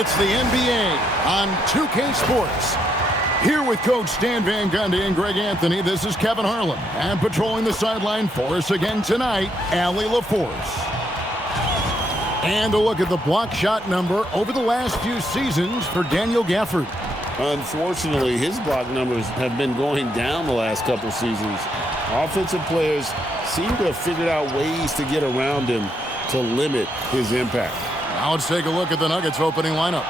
It's the NBA on 2K Sports. Here with Coach Stan Van Gundy and Greg Anthony, this is Kevin Harlan. And patrolling the sideline for us again tonight, Allie LaForce. And a look at the block shot number over the last few seasons for Daniel Gafford. Unfortunately, his block numbers have been going down the last couple seasons. Offensive players seem to have figured out ways to get around him to limit his impact. Now let's take a look at the Nuggets opening lineup.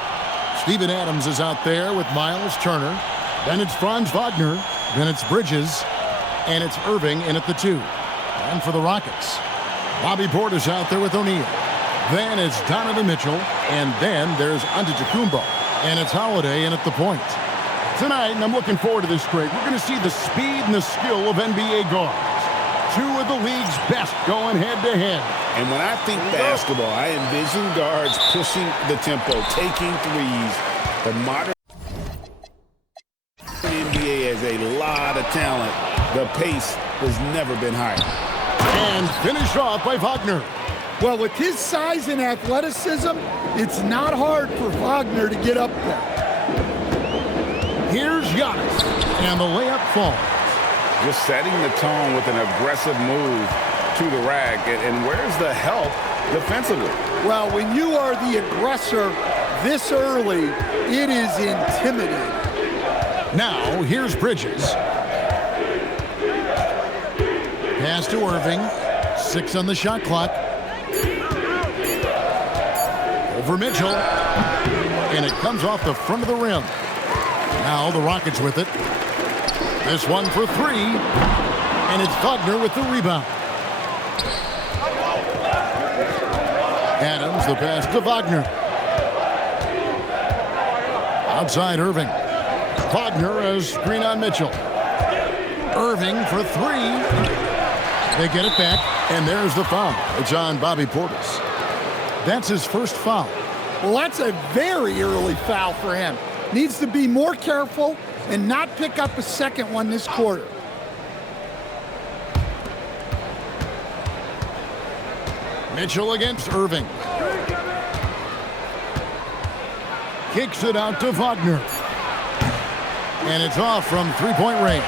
Steven Adams is out there with Miles Turner. Then it's Franz Wagner. Then it's Bridges. And it's Irving in at the 2. And for the Rockets, Bobby Portis out there with O'Neal. Then it's Donovan Mitchell. And then there's Antetokounmpo. And it's Holiday in at the point. Tonight, and I'm looking forward to this, Craig, we're going to see the speed and the skill of NBA guards. Two of the league's best going head-to-head. And when I think basketball, I envision guards pushing the tempo, taking threes. The modern NBA has a lot of talent. The pace has never been higher. And finished off by Wagner. Well, with his size and athleticism, it's not hard for Wagner to get up there. Here's Giannis, and the layup falls. Just setting the tone with an aggressive move to the rack. And where's the help defensively? Well, when you are the aggressor this early, it is intimidating. Now, here's Bridges. Pass to Irving. 6 on the shot clock. Over Mitchell. And it comes off the front of the rim. Now the Rockets with it. This one for 3. And it's Wagner with the rebound. Adams, the pass to Wagner. Outside Irving. Wagner as screen on Mitchell. Irving for 3. They get it back, and there's the foul. It's on Bobby Portis. That's his first foul. Well, that's a very early foul for him. Needs to be more careful and not pick up a second one this quarter. Mitchell against Irving. Kicks it out to Wagner. And it's off from three-point range.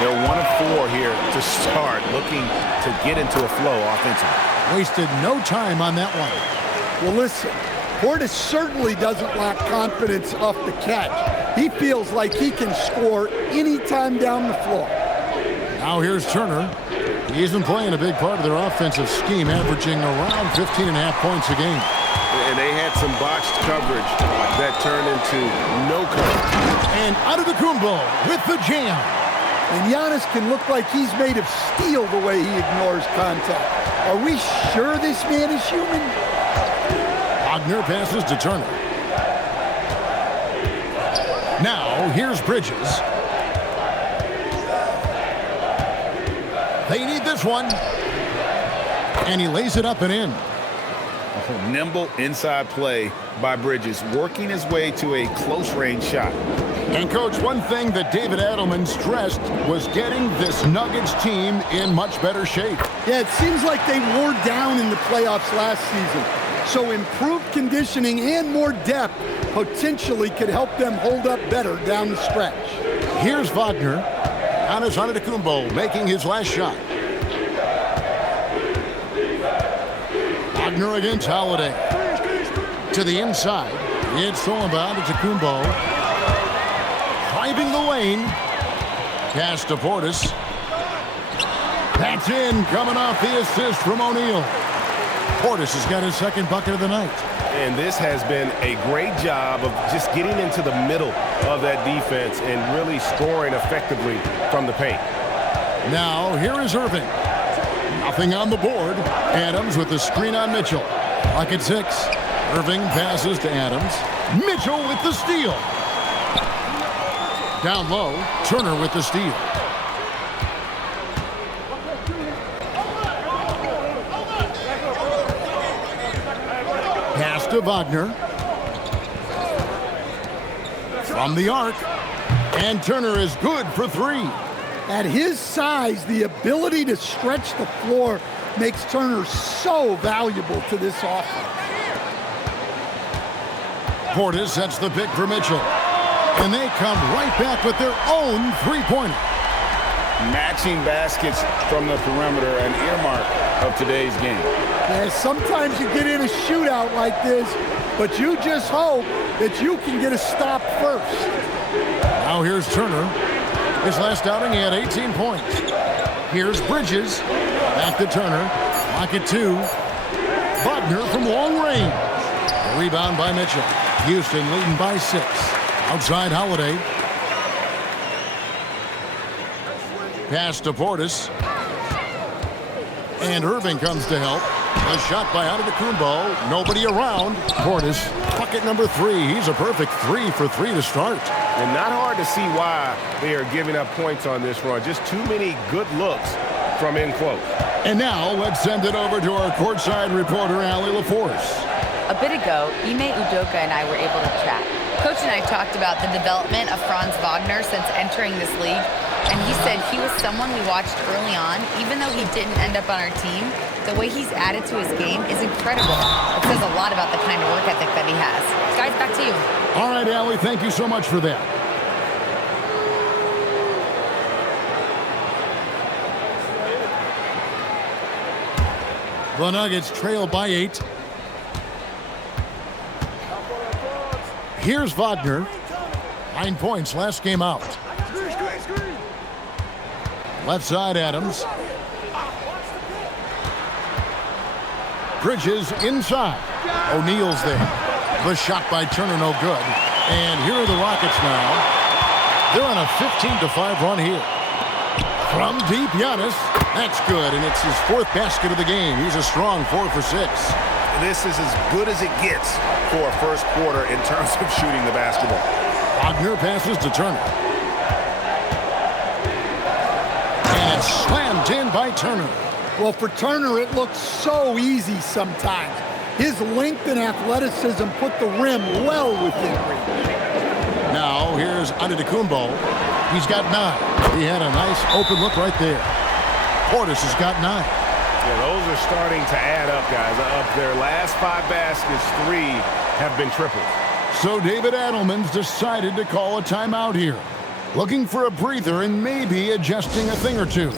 They're 1 of 4 here to start, looking to get into a flow offensively. Wasted no time on that one. Well, listen, Portis certainly doesn't lack confidence off the catch. He feels like he can score anytime down the floor. Now here's Turner. He's been playing a big part of their offensive scheme, averaging around 15.5 points a game. And they had some botched coverage that turned into no coverage. And Antetokounmpo with the jam. And Giannis can look like he's made of steel the way he ignores contact. Are we sure this man is human? Wagner passes to Turner. Now, here's Bridges. They need this one. And he lays it up and in. Nimble inside play by Bridges, working his way to a close-range shot. And, Coach, one thing that David Adelman stressed was getting this Nuggets team in much better shape. Yeah, it seems like they wore down in the playoffs last season. So improved conditioning and more depth potentially could help them hold up better down the stretch. Here's Wagner. Giannis Antetokounmpo making his last shot. Wagner against Holiday. To the inside. It's Sullivan to Antetokounmpo. Driving the lane. Pass to Portis. That's in. Coming off the assist from O'Neal. Portis has got his second bucket of the night. And this has been a great job of just getting into the middle of that defense and really scoring effectively from the paint. Now, here is Irving. Nothing on the board. Adams with the screen on Mitchell. Clock at 6. Irving passes to Adams. Mitchell with the steal. Down low, Turner with the steal. Pass to Wagner. From the arc. And Turner is good for 3. At his size, the ability to stretch the floor makes Turner so valuable to this offense. Portis sets the pick for Mitchell. And they come right back with their own three-pointer. Matching baskets from the perimeter, an earmark of today's game. Yeah, sometimes you get in a shootout like this, but you just hope that you can get a stop first. Now here's Turner. His last outing, he had 18 points. Here's Bridges. Back to Turner. Pocket two. Wagner from long range. A rebound by Mitchell. Houston leading by 6. Outside Holiday. Pass to Portis. And Irving comes to help. A shot by Antetokounmpo. Nobody around. Portis, bucket number 3. He's a perfect 3 for 3 to start. And not hard to see why they are giving up points on this run. Just too many good looks from in close. And now let's send it over to our courtside reporter, Allie LaForce. A bit ago, Ime Udoka and I were able to chat. Coach and I talked about the development of Franz Wagner since entering this league, and he said he was someone we watched early on. Even though he didn't end up on our team, the way he's added to his game is incredible. It says a lot about the kind of work ethic that he has. Guys, back to you. All right, Allie, thank you so much for that. The Nuggets trail by 8. Here's Wagner. 9 points last game out. Left side, Adams. Bridges inside. O'Neal's there. The shot by Turner, no good. And here are the Rockets now. They're on a 15-5 run here. From deep, Giannis. That's good, and it's his 4th basket of the game. He's a strong 4 for 6. This is as good as it gets for a first quarter in terms of shooting the basketball. Wagner passes to Turner. And it's slammed in by Turner. Well, for Turner, it looks so easy sometimes. His length and athleticism put the rim well within reach. Now, here's Antetokounmpo. He's got 9. He had a nice open look right there. Portis has got 9. Yeah, those are starting to add up, guys. Of their last 5 baskets, 3 have been triples. So David Adelman's decided to call a timeout here. Looking for a breather and maybe adjusting a thing or two.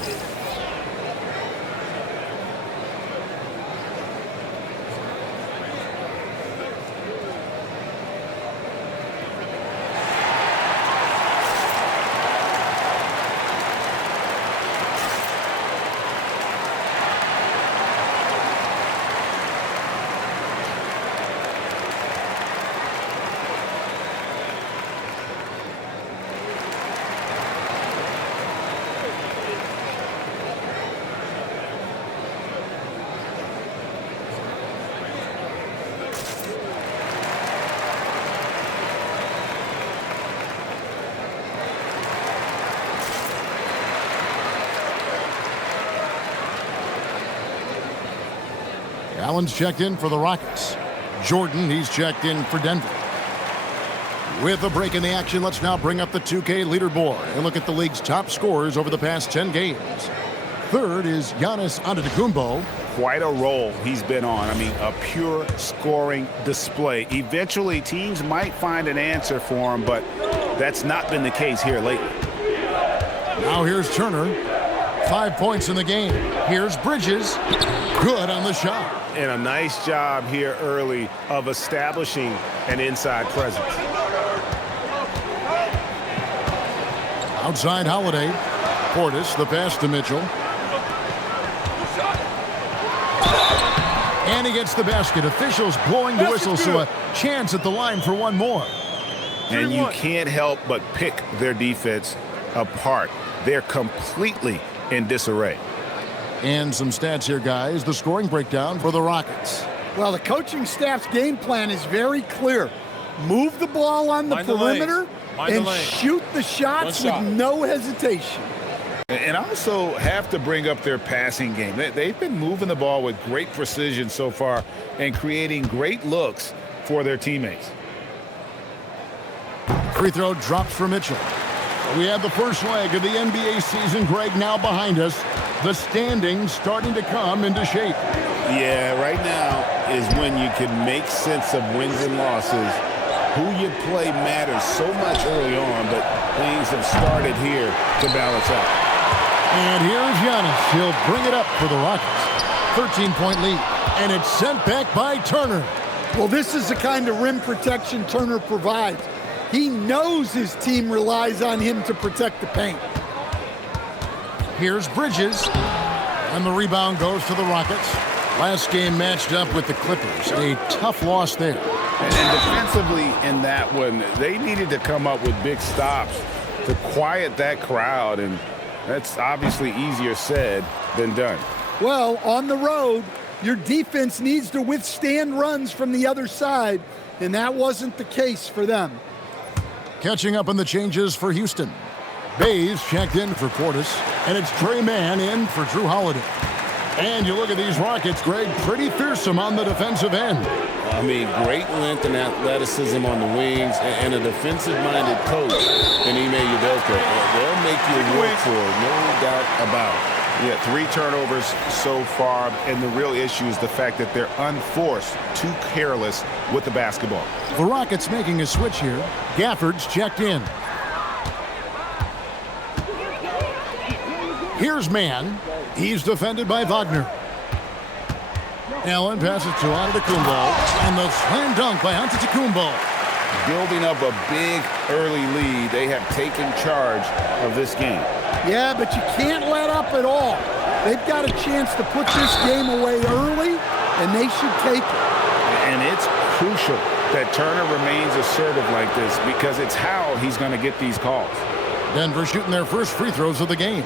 Allen's checked in for the Rockets. Jordan, he's checked in for Denver. With a break in the action, let's now bring up the 2K leaderboard and look at the league's top scorers over the past 10 games. Third is Giannis Antetokounmpo. Quite a role he's been on. I mean, a pure scoring display. Eventually, teams might find an answer for him, but that's not been the case here lately. Now here's Turner. 5 points in the game. Here's Bridges. Good on the shot. And a nice job here early of establishing an inside presence. Outside Holiday. Portis, the pass to Mitchell. And he gets the basket. Officials blowing the whistle, so a chance at the line for one more. And you can't help but pick their defense apart. They're completely in disarray. And some stats here, guys. The scoring breakdown for the Rockets. Well, the coaching staff's game plan is very clear. Move the ball on the perimeter and shoot the shots with no hesitation. And also have to bring up their passing game. They've been moving the ball with great precision so far and creating great looks for their teammates. Free throw drops for Mitchell. We have the first leg of the NBA season, Greg, now behind us. The standings starting to come into shape. Yeah, right now is when you can make sense of wins and losses Who you play matters so much early on, but things have started here to balance out. And here's Giannis. He'll bring it up for the Rockets. 13-point lead, and it's sent back by Turner. Well, this is the kind of rim protection Turner provides. He knows his team relies on him to protect the paint. Here's Bridges, and the rebound goes to the Rockets. Last game matched up with the Clippers. A tough loss there. And defensively in that one, they needed to come up with big stops to quiet that crowd, and that's obviously easier said than done. Well, on the road, your defense needs to withstand runs from the other side, and that wasn't the case for them. Catching up on the changes for Houston. Bays checked in for Portis, and it's Trey Mann in for Drew Holiday. And you look at these Rockets, Greg, pretty fearsome on the defensive end. I mean, great length and athleticism on the wings, and a defensive-minded coach in Ime Udoka. They'll make you work for it, no doubt about it. Yeah, 3 turnovers so far, and the real issue is the fact that they're unforced, too careless with the basketball. The Rockets making a switch here. Gafford's checked in. Here's Mann. He's defended by Wagner. Allen passes to Antetokounmpo, and the slam dunk by Antetokounmpo. Building up a big early lead, they have taken charge of this game. Yeah, but you can't let up at all. They've got a chance to put this game away early, and they should take it. And it's crucial that Turner remains assertive like this because it's how he's going to get these calls. Denver shooting their first free throws of the game.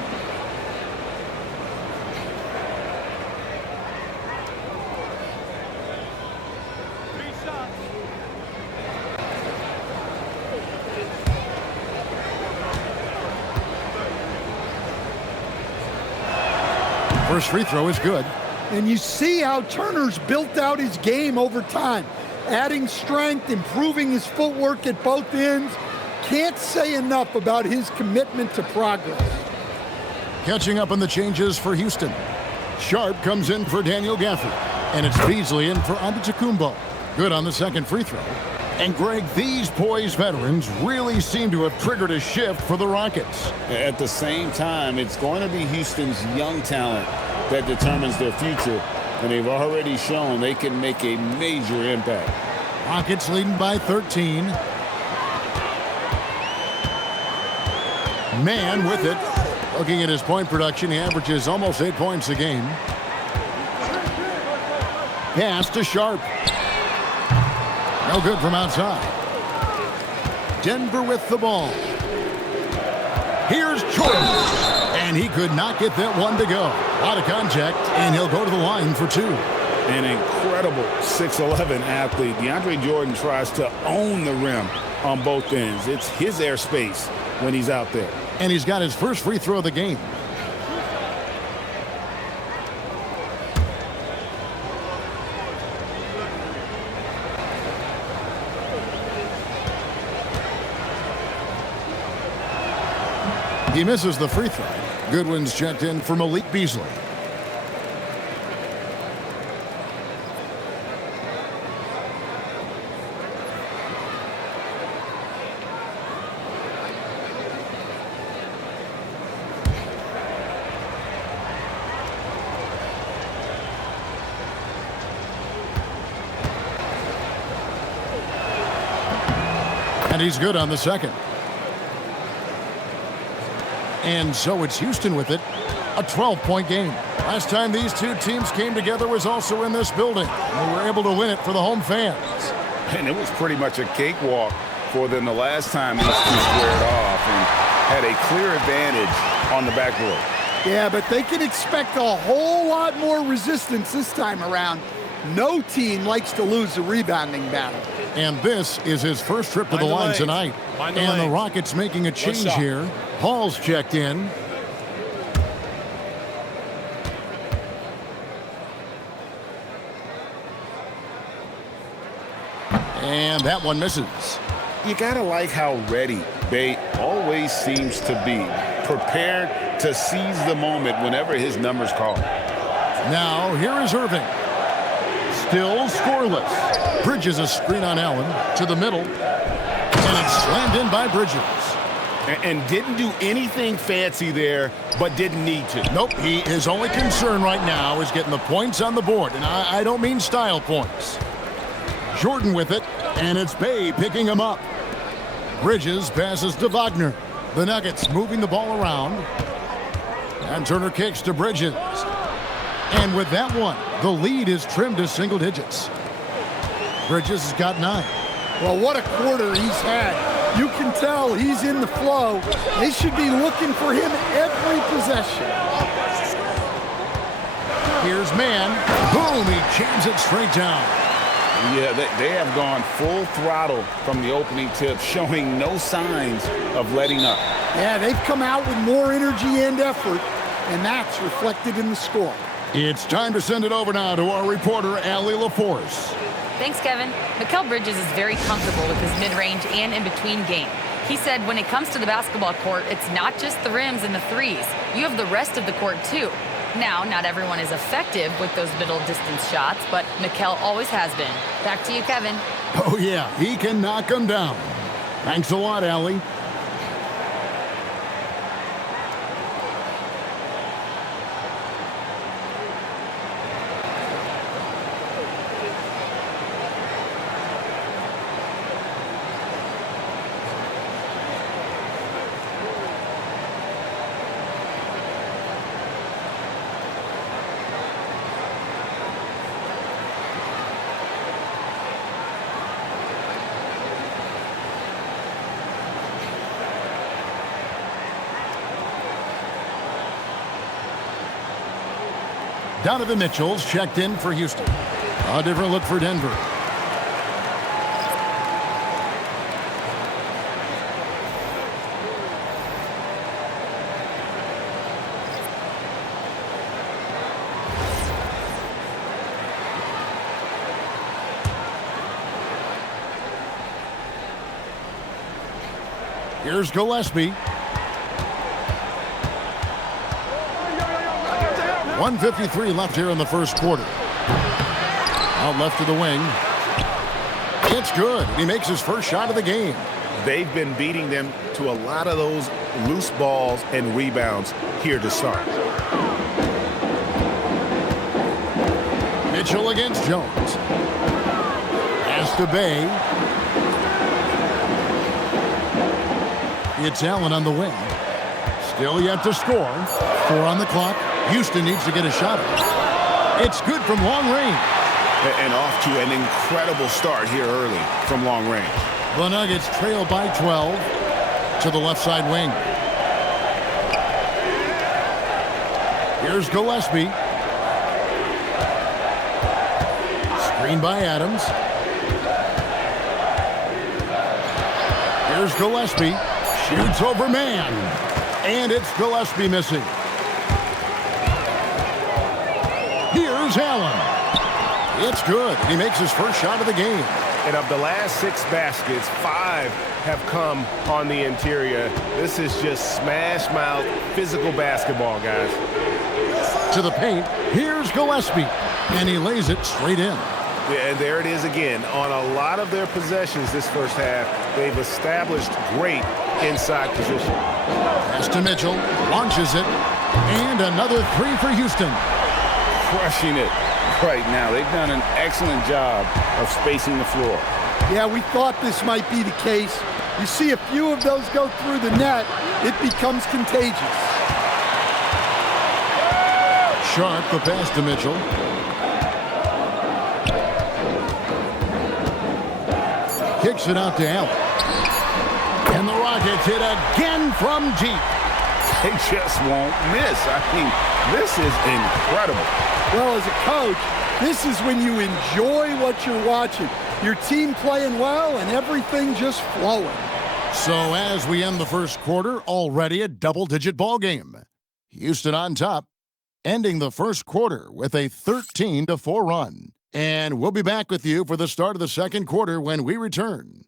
First free throw is good. And you see how Turner's built out his game over time. Adding strength, improving his footwork at both ends. Can't say enough about his commitment to progress. Catching up on the changes for Houston. Sharp comes in for Daniel Gafford. And it's Beasley in for Antetokounmpo. Good on the second free throw. And Greg, these poised veterans really seem to have triggered a shift for the Rockets. At the same time, it's going to be Houston's young talent that determines their future, and they've already shown they can make a major impact. Rockets leading by 13. Mann with it. Looking at his point production, he averages almost 8 points a game. Pass to Sharp. No good from outside. Denver with the ball. Here's Jordan. And he could not get that one to go. Out of contact, and he'll go to the line for 2. An incredible 6'11" athlete. DeAndre Jordan tries to own the rim on both ends. It's his airspace when he's out there. And he's got his first free throw of the game. He misses the free throw. Goodwin's checked in for Malik Beasley. And he's good on the second. And so it's Houston with it, a 12-point game. Last time these two teams came together was also in this building. They were able to win it for the home fans. And it was pretty much a cakewalk for them the last time these two squared off and had a clear advantage on the backboard. Yeah, but they can expect a whole lot more resistance this time around. No team likes to lose a rebounding battle. And this is his first trip to the line tonight. And the Rockets making a change here. Paul's checked in. And that one misses. You gotta like how ready Bay always seems to be, prepared to seize the moment whenever his number's called. Now here is Irving. Still scoreless. Bridges a screen on Allen to the middle. And it's slammed in by Bridges. And didn't do anything fancy there, but didn't need to. Nope, his only concern right now is getting the points on the board, and I don't mean style points. Jordan with it, and it's Bay picking him up. Bridges passes to Wagner. The Nuggets moving the ball around. And Turner kicks to Bridges. And with that one, the lead is trimmed to single digits. Bridges has got 9. Well, what a quarter he's had. You can tell he's in the flow. They should be looking for him every possession. Here's man. Boom, he jams it straight down. Yeah, they have gone full throttle from the opening tip, showing no signs of letting up. Yeah, they've come out with more energy and effort, and that's reflected in the score. It's time to send it over now to our reporter, Allie LaForce. Thanks, Kevin. Mikal Bridges is very comfortable with his mid-range and in-between game. He said when it comes to the basketball court, it's not just the rims and the threes. You have the rest of the court, too. Now, not everyone is effective with those middle-distance shots, but Mikal always has been. Back to you, Kevin. Oh, yeah, he can knock them down. Thanks a lot, Allie. Donovan Mitchell's checked in for Houston. A different look for Denver. Here's Gillespie. 1:53 left here in the first quarter. Out left to the wing. It's good. He makes his first shot of the game. They've been beating them to a lot of those loose balls and rebounds here to start. Mitchell against Jones. Pass to Bay. It's Allen on the wing. Still yet to score. 4 on the clock. Houston needs to get a shot. It's good from long range. And off to an incredible start here early from long range. The Nuggets trail by 12 to the left side wing. Here's Gillespie. Screen by Adams. Here's Gillespie. Shoots over man. And it's Gillespie missing. Here's Allen. It's good. He makes his first shot of the game. And of the last 6 baskets, 5 have come on the interior. This is just smash mouth physical basketball, guys. To the paint. Here's Gillespie. And he lays it straight in. Yeah, and there it is again. On a lot of their possessions this first half, they've established great inside position. Pass to Mitchell. Launches it. And another 3 for Houston. Crushing it right now. They've done an excellent job of spacing the floor. Yeah, we thought this might be the case. You see a few of those go through the net, it becomes contagious. Sharp the pass to Mitchell. Kicks it out to Allen. And the Rockets hit again from deep. They just won't miss. I mean, this is incredible. Well, as a coach, this is when you enjoy what you're watching. Your team playing well and everything just flowing. So as we end the first quarter, already a double-digit ball game. Houston on top, ending the first quarter with a 13-4 run. And we'll be back with you for the start of the second quarter when we return.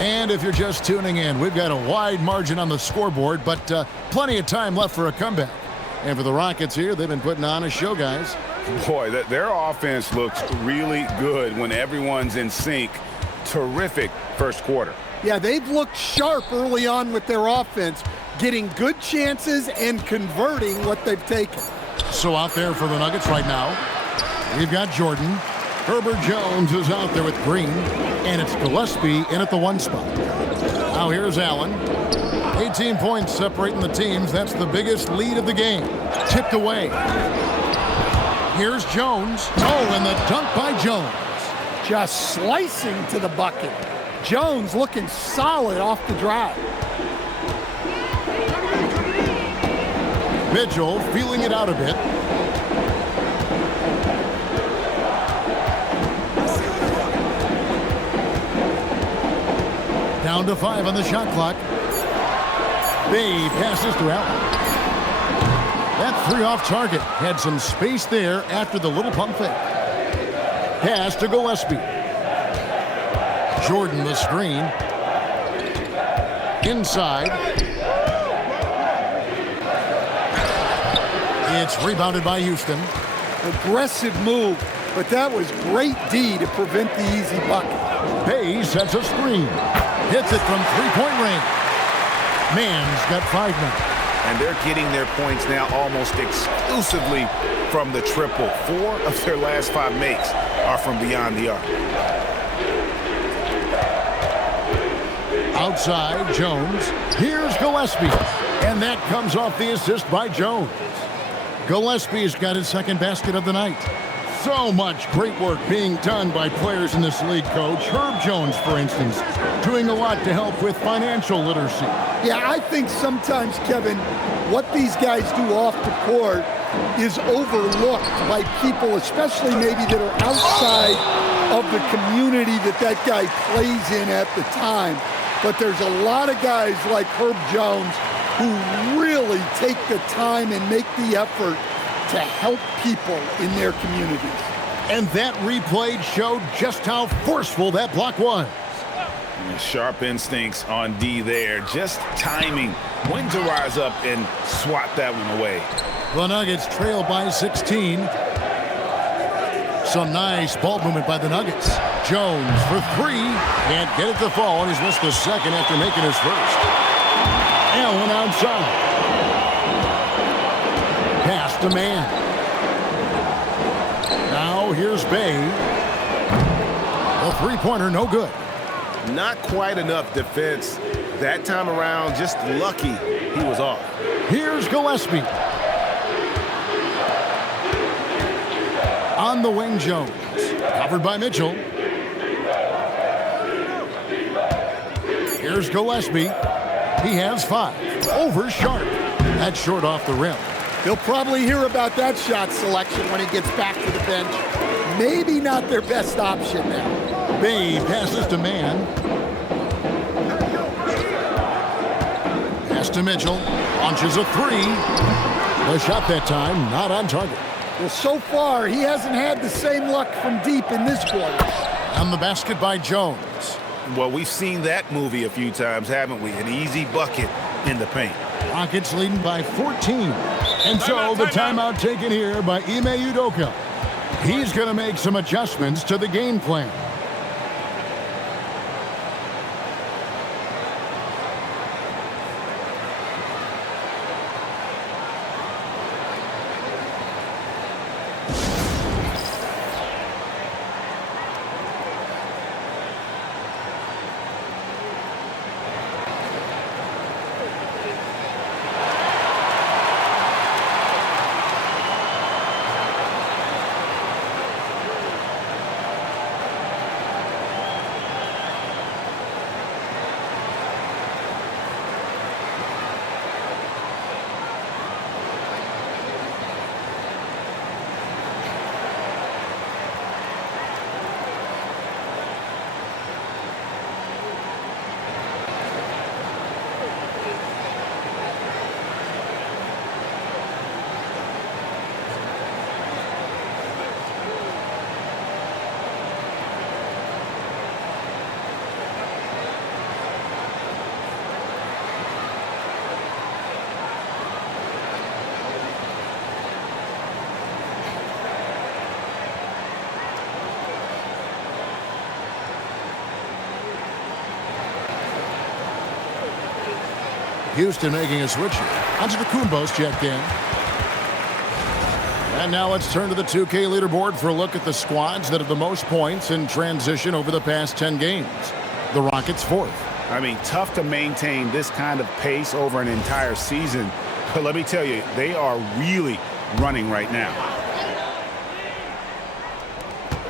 And if you're just tuning in, we've got a wide margin on the scoreboard, but plenty of time left for a comeback. And for the Rockets here, they've been putting on a show, guys. Boy, their offense looks really good when everyone's in sync. Terrific first quarter. Yeah, they've looked sharp early on with their offense, getting good chances and converting what they've taken. So out there for the Nuggets right now, we've got Jordan. Herbert Jones is out there with Green, and it's Gillespie in at the 1 spot. Now here's Allen. 18 points separating the teams. That's the biggest lead of the game. Tipped away. Here's Jones. Oh, and the dunk by Jones. Just slicing to the bucket. Jones looking solid off the drive. Mitchell feeling it out a bit. Down to 5 on the shot clock. Bay passes to Allen. That 3 off target. Had some space there after the little pump fake. Pass to Gillespie. Jordan the screen. Inside. It's rebounded by Houston. Aggressive move, but that was great D to prevent the easy bucket. Bay sets a screen. Hits it from 3-point range. Man's got 5 now. And they're getting their points now almost exclusively from the triple. 4 of their last 5 makes are from beyond the arc. Outside, Jones. Here's Gillespie. And that comes off the assist by Jones. Gillespie's got his 2nd basket of the night. So much great work being done by players in this league, Coach. Herb Jones, for instance, doing a lot to help with financial literacy. Yeah, I think sometimes, Kevin, what these guys do off the court is overlooked by people, especially maybe that are outside of the community that guy plays in at the time. But there's a lot of guys like Herb Jones who really take the time and make the effort to help people in their communities. And that replay showed just how forceful that block was. Sharp instincts on D there. Just timing when to rise up and swat that one away. The Nuggets trail by 16. Some nice ball movement by the Nuggets. Jones for 3. Can't get it to fall, and he's missed the 2nd after making his 1st. Allen outside. Pass to Man. Now here's Bay. The 3-pointer no good. Not quite enough defense that time around. Just lucky he was off. Here's Gillespie. On the wing, Jones. Covered by Mitchell. Here's Gillespie. He has 5. Over Sharp. That's short off the rim. He'll probably hear about that shot selection when he gets back to the bench. Maybe not their best option now. Bay passes to Man. Pass to Mitchell. Launches a 3. The shot that time not on target. Well, so far, he hasn't had the same luck from deep in this quarter. On the basket by Jones. Well, we've seen that movie a few times, haven't we? An easy bucket in the paint. Rockets leading by 14. And so the timeout taken here by Ime Udoka. He's going to make some adjustments to the game plan. Houston making a switch here. Antetokounmpo's checked in. And now let's turn to the 2K leaderboard for a look at the squads that have the most points in transition over the past 10 games. The Rockets 4th. I mean, tough to maintain this kind of pace over an entire season. But let me tell you, they are really running right now.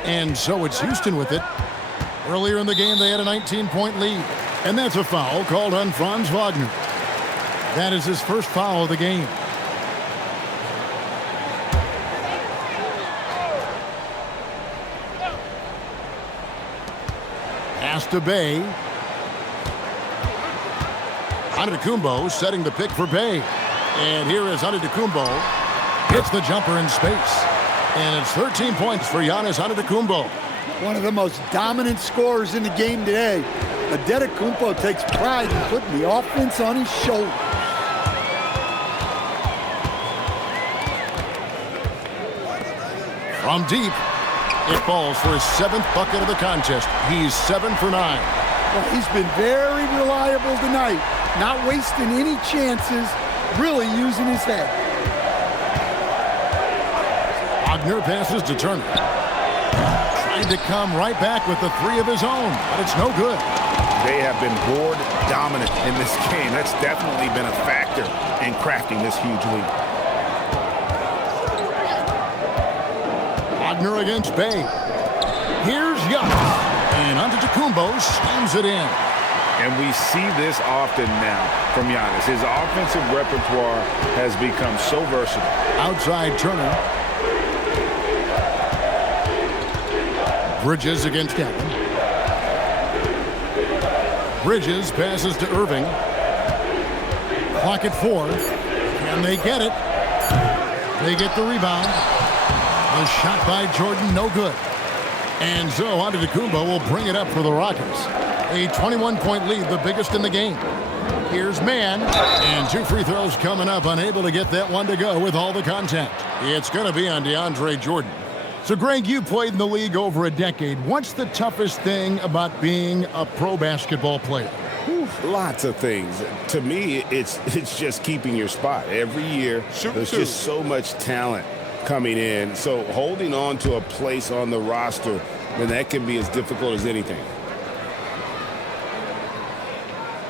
And so it's Houston with it. Earlier in the game, they had a 19-point lead. And that's a foul called on Franz Wagner. That is his first foul of the game. Pass to Bay. Antetokounmpo setting the pick for Bay. And here is Antetokounmpo. Hits the jumper in space. And it's 13 points for Giannis Antetokounmpo. One of the most dominant scorers in the game today. Antetokounmpo takes pride in putting the offense on his shoulders. From deep, it falls for his 7th bucket of the contest. He's 7 for 9. Well, he's been very reliable tonight, not wasting any chances, really using his head. Wagner passes to Turner. Trying to come right back with the 3 of his own, but it's no good. They have been board dominant in this game. That's definitely been a factor in crafting this huge lead. Wagner against Bay. Here's Giannis. And Antetokounmpo slams it in. And we see this often now from Giannis. His offensive repertoire has become so versatile. Outside Turner. Bridges against Allen. Bridges passes to Irving. Clock at 4. Can they get it? They get the rebound. The shot by Jordan, no good. And so Antetokounmpo will bring it up for the Rockets. A 21-point lead, the biggest in the game. Here's Mann, and 2 free throws coming up, unable to get that one to go with all the contact. It's going to be on DeAndre Jordan. So, Greg, you played in the league over a decade. What's the toughest thing about being a pro basketball player? Lots of things. To me, it's just keeping your spot. Every year, there's just so much talent coming in. So holding on to a place on the roster, then that can be as difficult as anything.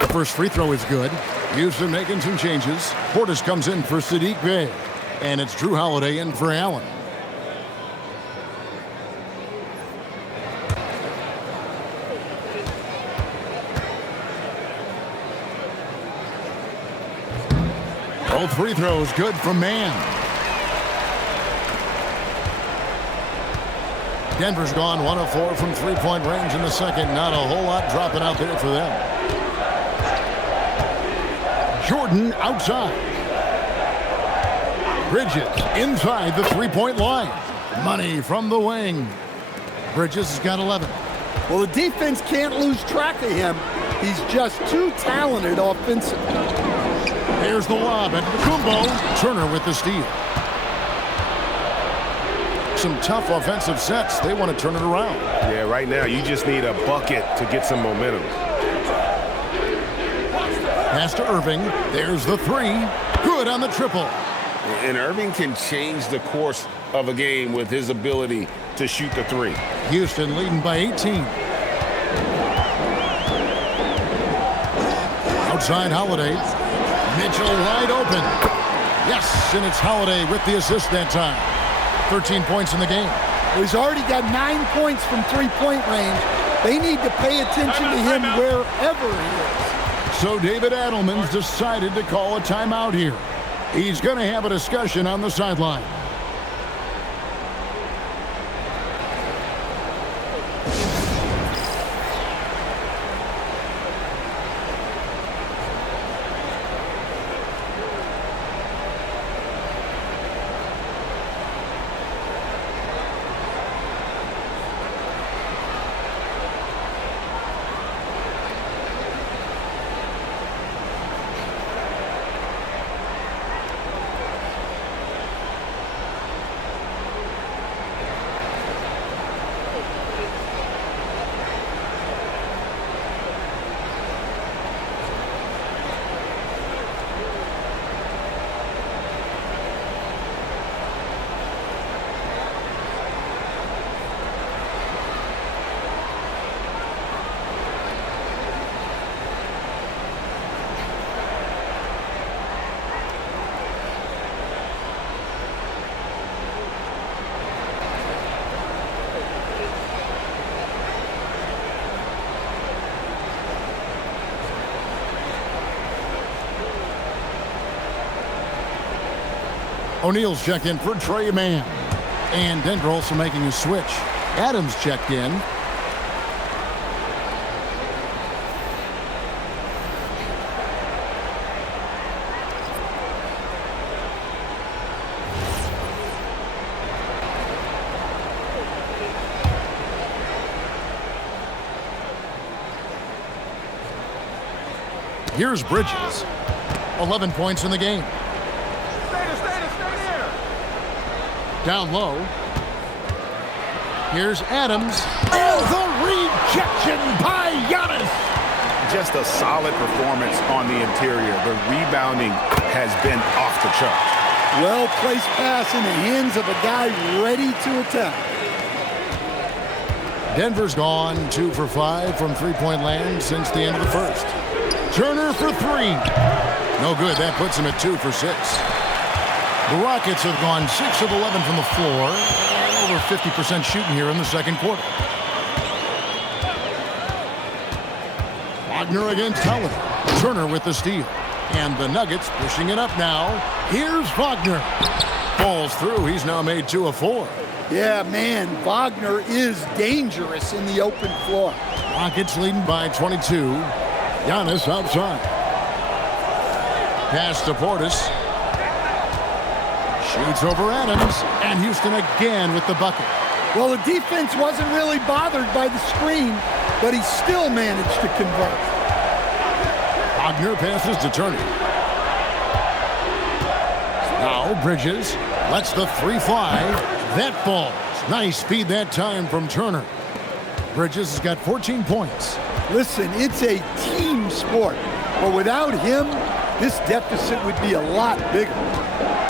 The first free throw is good. Houston making some changes. Portis comes in for Sadiq Bey. And it's Drew Holiday in for Allen. Both free throws good from Mann. Denver's gone 1 of 4 from three-point range in the second. Not a whole lot dropping out there for them. Jordan outside. Bridges inside the three-point line. Money from the wing. Bridges has got 11. Well, the defense can't lose track of him. He's just too talented offensively. Here's the lob, and Kumbo. Turner with the steal. Some tough offensive sets. They want to turn it around. Yeah, right now you just need a bucket to get some momentum. Pass to Irving. There's the 3. Good on the triple. And Irving can change the course of a game with his ability to shoot the 3. Houston leading by 18. Outside Holiday. Mitchell wide open. Yes, and it's Holiday with the assist that time. 13 points in the game. Well, he's already got 9 points from three-point range. They need to pay attention to him wherever he is. So David Adelman's decided to call a timeout here. He's going to have a discussion on the sideline. O'Neal's checked in for Trey Mann. And Denver also making a switch. Adams checked in. Here's Bridges. 11 points in the game. Down low. Here's Adams. And the rejection by Giannis. Just a solid performance on the interior. The rebounding has been off the charts. Well-placed pass in the hands of a guy ready to attack. Denver's gone 2 for 5 from three-point land since the end of the first. Turner for 3. No good. That puts him at 2 for 6. The Rockets have gone 6 of 11 from the floor. Over 50% shooting here in the second quarter. Wagner against Holiday. Turner with the steal. And the Nuggets pushing it up now. Here's Wagner. Falls through. He's now made 2 of 4. Yeah, man, Wagner is dangerous in the open floor. Rockets leading by 22. Giannis outside. Pass to Portis. Shoots over Adams. And Houston again with the bucket. Well, the defense wasn't really bothered by the screen, but he still managed to convert. Wagner passes to Turner. Now Bridges lets the 3 fly. That falls. Nice speed that time from Turner. Bridges has got 14 points. Listen, it's a team sport, but without him, this deficit would be a lot bigger.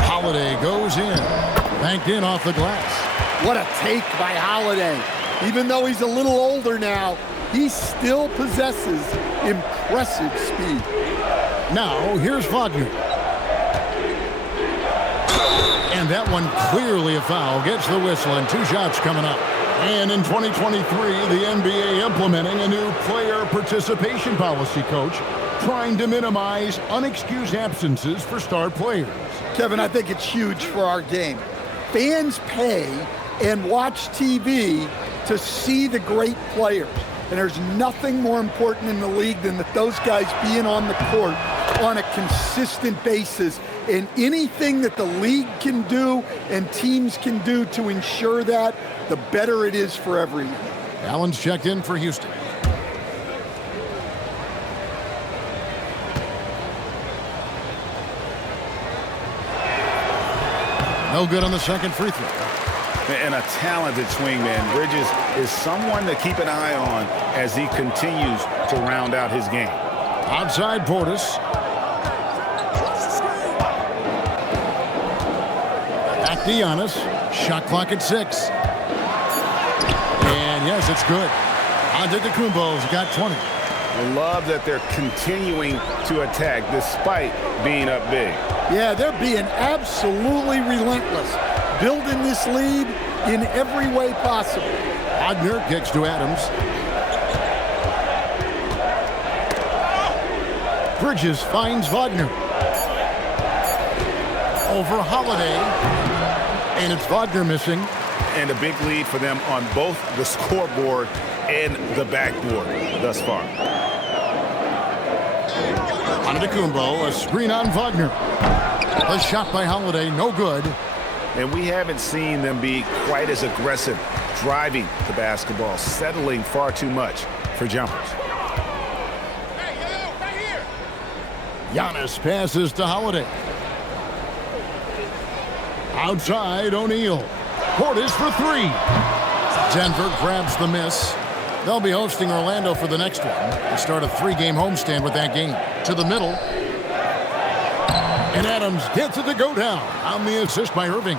Holiday goes in. Banked in off the glass. What a take by Holiday. Even though he's a little older now, he still possesses impressive speed. Now, here's Wagner. And that one clearly a foul. Gets the whistle and 2 shots coming up. And in 2023, the NBA implementing a new player participation policy, Coach, trying to minimize unexcused absences for star players. Kevin, I think it's huge for our game. Fans pay and watch TV to see the great players. And there's nothing more important in the league than that those guys being on the court on a consistent basis. And anything that the league can do and teams can do to ensure that, the better it is for everyone. Allen's checked in for Houston. No good on the second free throw. And a talented swingman. Bridges is someone to keep an eye on as he continues to round out his game. Outside Portis. Back to Giannis. Shot clock at 6. And yes, it's good. Antetokounmpo's got 20. I love that they're continuing to attack despite being up big. Yeah, they're being absolutely relentless, building this lead in every way possible. Wagner kicks to Adams. Bridges finds Wagner. Over Holiday. And it's Wagner missing. And a big lead for them on both the scoreboard and the backboard thus far. Antetokounmpo, a screen on Wagner. A shot by Holiday, no good. And we haven't seen them be quite as aggressive driving the basketball, settling far too much for jumpers. Giannis passes to Holiday. Outside, O'Neal. Portis for 3. Denver grabs the miss. They'll be hosting Orlando for the next one. They start a 3-game homestand with that game. To the middle. And Adams gets it to go down on the assist by Irving.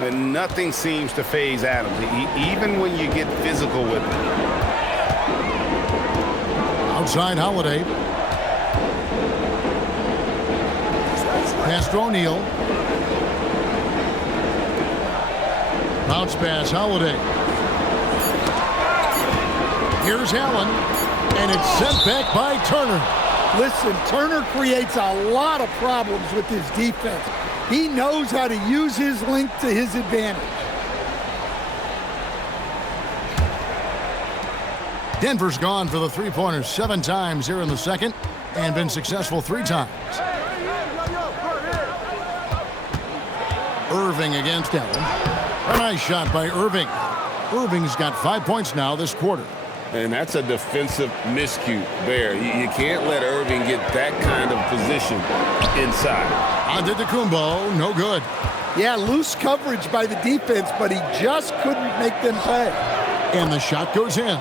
And nothing seems to faze Adams, even when you get physical with him. Outside Holiday. Pass to O'Neal. Bounce pass, Holiday. Here's Allen, and it's sent back by Turner. Listen, Turner creates a lot of problems with his defense. He knows how to use his length to his advantage. Denver's gone for the three-pointers 7 times here in the second and been successful 3 times. Irving against Allen. A nice shot by Irving. Irving's got 5 points now this quarter. And that's a defensive miscue there. You can't let Irving get that kind of position inside. Antetokounmpo, no good. Yeah, loose coverage by the defense, but he just couldn't make them pay. And the shot goes in.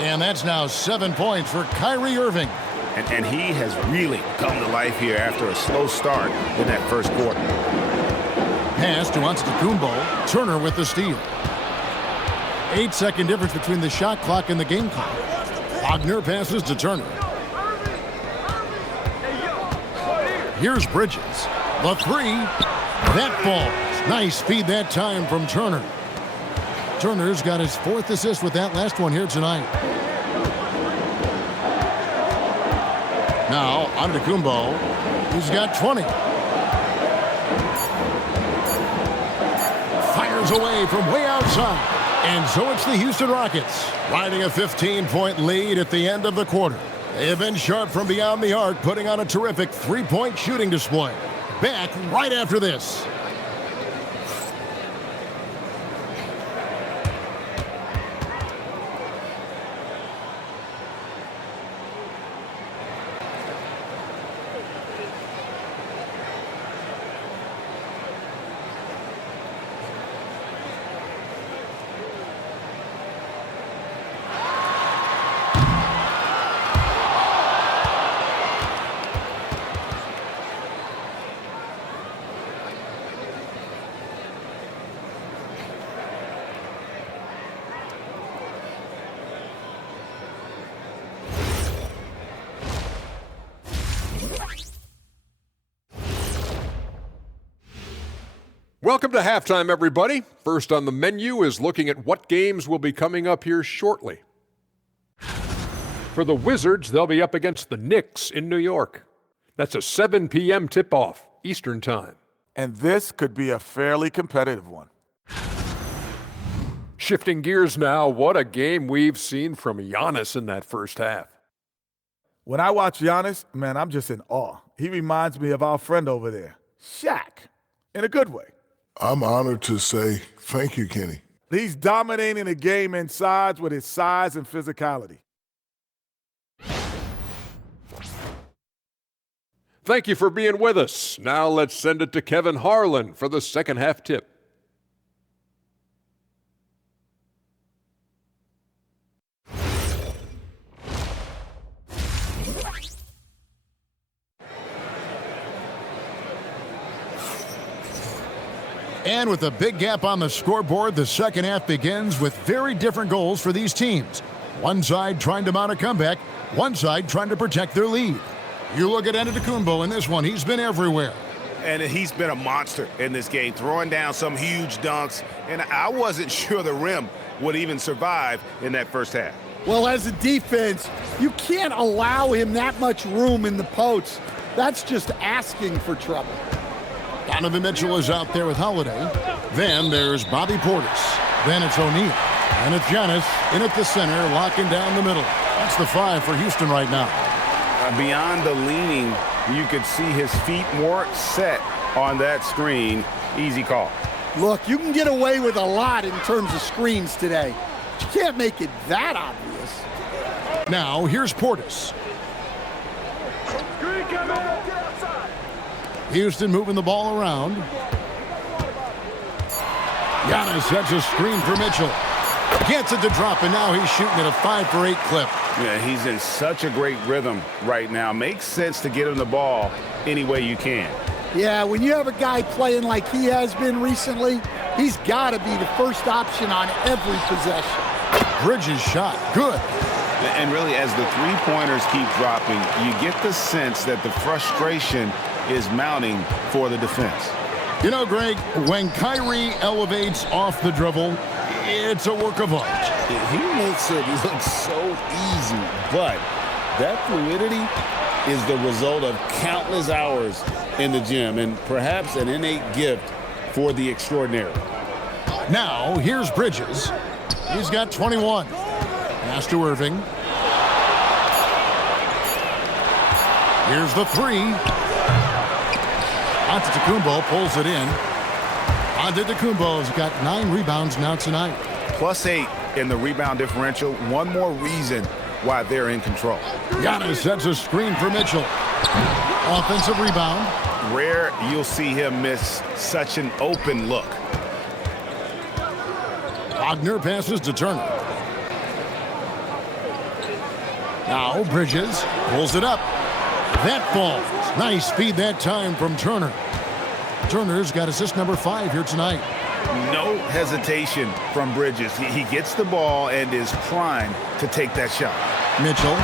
And that's now 7 points for Kyrie Irving. And he has really come to life here after a slow start in that first quarter. Pass to Antetokounmpo. Turner with the steal. 8-second difference between the shot clock and the game clock. Wagner passes to Turner. Here's Bridges. The 3. That falls. Nice feed that time from Turner. Turner's got his 4th assist with that last one here tonight. Now, Antetokounmpo, he's got 20. Fires away from way outside. And so it's the Houston Rockets, riding a 15-point lead at the end of the quarter. They have been sharp from beyond the arc, putting on a terrific 3-point shooting display. Back right after this. Welcome to halftime, everybody. First on the menu is looking at what games will be coming up here shortly. For the Wizards, they'll be up against the Knicks in New York. That's a 7 p.m. tip-off, Eastern Time. And this could be a fairly competitive one. Shifting gears now, what a game we've seen from Giannis in that first half. When I watch Giannis, man, I'm just in awe. He reminds me of our friend over there, Shaq, in a good way. I'm honored to say thank you, Kenny. He's dominating the game inside with his size and physicality. Thank you for being with us. Now let's send it to Kevin Harlan for the second half tip. And with a big gap on the scoreboard, the second half begins with very different goals for these teams. One side trying to mount a comeback, one side trying to protect their lead. You look at Antetokounmpo in this one, he's been everywhere. And he's been a monster in this game, throwing down some huge dunks. And I wasn't sure the rim would even survive in that first half. Well, as a defense, you can't allow him that much room in the post. That's just asking for trouble. Donovan Mitchell is out there with Holiday. Then there's Bobby Portis. Then it's O'Neal. And it's Giannis in at the center, locking down the middle. That's the 5 for Houston right now. Beyond the leaning, you could see his feet more set on that screen. Easy call. Look, you can get away with a lot in terms of screens today. You can't make it that obvious. Now, here's Portis. Houston moving the ball around. Giannis sets a screen for Mitchell. Gets it to drop, and now he's shooting at a 5 for 8 clip. Yeah, he's in such a great rhythm right now. Makes sense to get him the ball any way you can. Yeah, when you have a guy playing like he has been recently, he's got to be the first option on every possession. Bridges shot. Good. And really, as the three-pointers keep dropping, you get the sense that the frustration is mounting for the defense. You know, Greg, when Kyrie elevates off the dribble, it's a work of art. He makes it look so easy, but That fluidity is the result of countless hours in the gym and perhaps an innate gift for the extraordinary. Now, here's Bridges. He's got 21. Pass to Irving. Here's the three. Antetokounmpo pulls it in. Antetokounmpo's got 9 rebounds now tonight. +8 in the rebound differential. One more reason why they're in control. Giannis sets a screen for Mitchell. Offensive rebound. Rare you'll see him miss such an open look. Wagner passes to Turner. Now Bridges pulls it up. That falls. Nice speed that time from Turner. Turner's got assist number 5 here tonight. No hesitation from Bridges. He gets the ball and is primed to take that shot. Mitchell,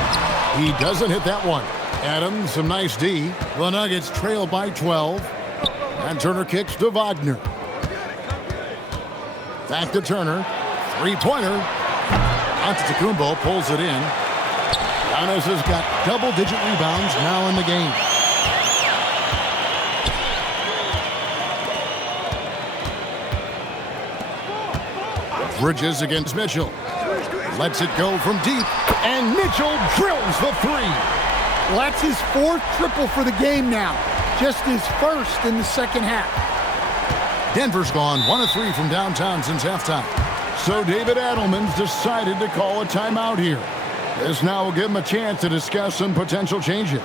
he doesn't hit that one. Adams, some nice D. The Nuggets trail by 12. And Turner kicks to Wagner. Back to Turner. Three-pointer. Antetokounmpo pulls it in. Giannis has got double-digit rebounds now in the game. Bridges against Mitchell. Lets it go from deep. And Mitchell drills the three. Well, that's his 4th triple for the game now. Just his 1st in the second half. Denver's gone 1 of 3 from downtown since halftime. So David Adelman's decided to call a timeout here. This now will give him a chance to discuss some potential changes.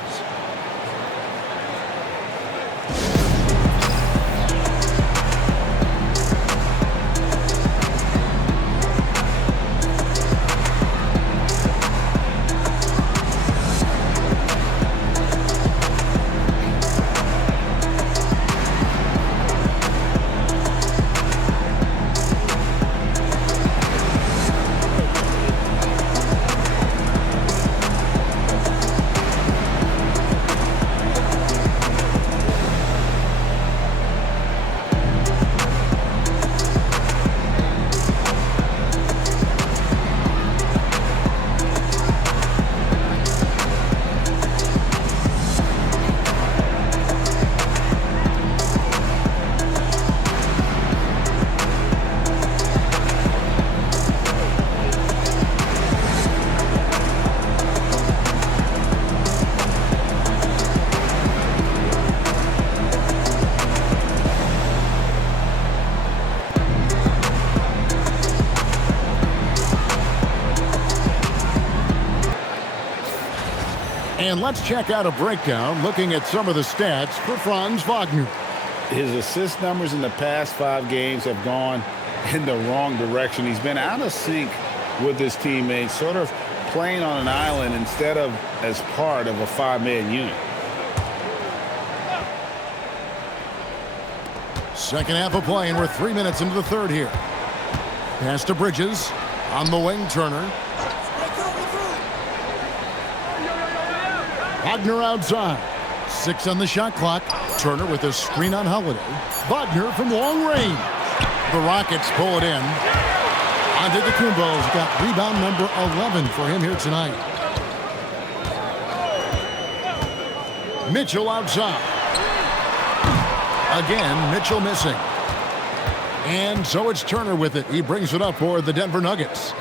And let's check out a breakdown looking at some of the stats for Franz Wagner. His assist numbers in the past 5 games have gone in the wrong direction. He's been out of sync with his teammates, sort of playing on an island instead of as part of a 5-man unit. Second half of play, and we're 3 minutes into the third here. Pass to Bridges. On the wing, Turner. Wagner outside. 6 on the shot clock. Turner with a screen on Holiday. Wagner from long range. The Rockets pull it in. Antetokounmpo's got rebound number 11 for him here tonight. Mitchell outside. Again, Mitchell missing. And so it's Turner with it. He brings it up for the Denver Nuggets.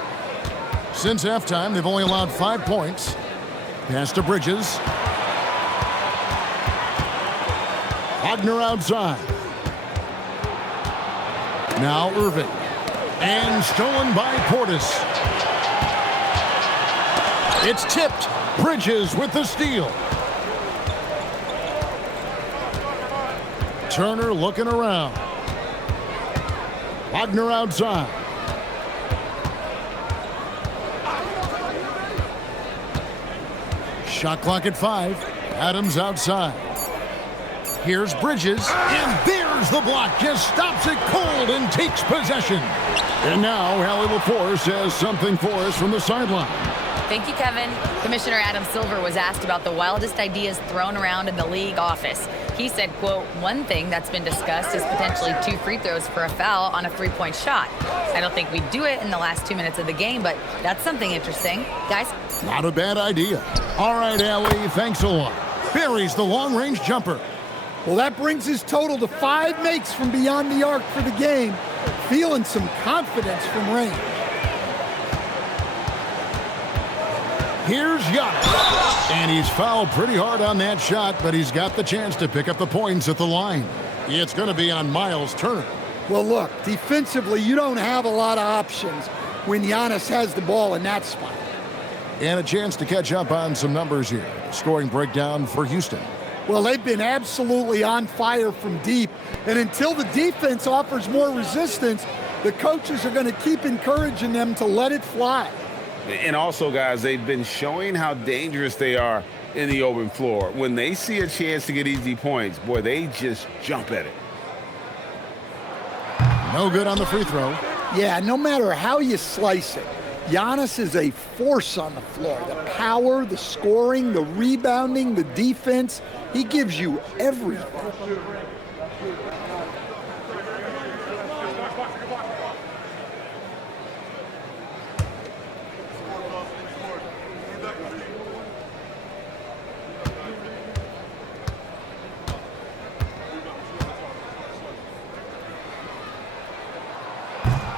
Since halftime, they've only allowed 5 points. Pass to Bridges. Wagner outside. Now Irving. And stolen by Portis. It's tipped. Bridges with the steal. Turner looking around. Wagner outside. Shot clock at 5. Adams outside. Here's Bridges, and there's the block. Just stops it cold and takes possession. And now Hallie LaForce has something for us from the sideline. Thank you, Kevin. Commissioner Adam Silver was asked about the wildest ideas thrown around in the league office. He said, quote, "One thing that's been discussed is potentially 2 free throws for a foul on a 3-point shot. I don't think we'd do it in the last 2 minutes of the game, but that's something interesting." Guys? Not a bad idea. All right, Allie, thanks a lot. Buries the long-range jumper. Well, that brings his total to 5 makes from beyond the arc for the game. Feeling some confidence from range. Here's Giannis. And he's fouled pretty hard on that shot, but he's got the chance to pick up the points at the line. It's going to be on Miles Turner. Well, look, defensively, you don't have a lot of options when Giannis has the ball in that spot. And a chance to catch up on some numbers here. Scoring breakdown for Houston. Well, they've been absolutely on fire from deep. And until the defense offers more resistance, the coaches are going to keep encouraging them to let it fly. And also, guys, they've been showing how dangerous they are in the open floor. When they see a chance to get easy points, boy, they just jump at it. No good on the free throw. Yeah, no matter how you slice it, Giannis is a force on the floor. The power, the scoring, the rebounding, the defense, he gives you everything.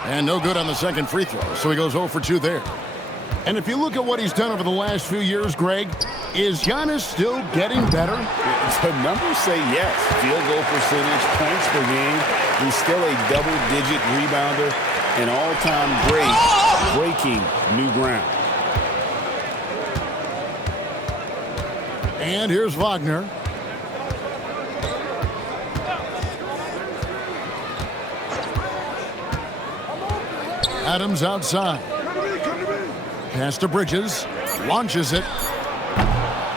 And no good on the second free throw, so he goes 0 for 2 there. And if you look at what he's done over the last few years, Greg, is Giannis still getting better? The numbers say yes. Field goal percentage, points per game. He's still a double-digit rebounder, an all-time great, breaking new ground. And here's Wagner. Adams outside. Pass to Bridges. Launches it.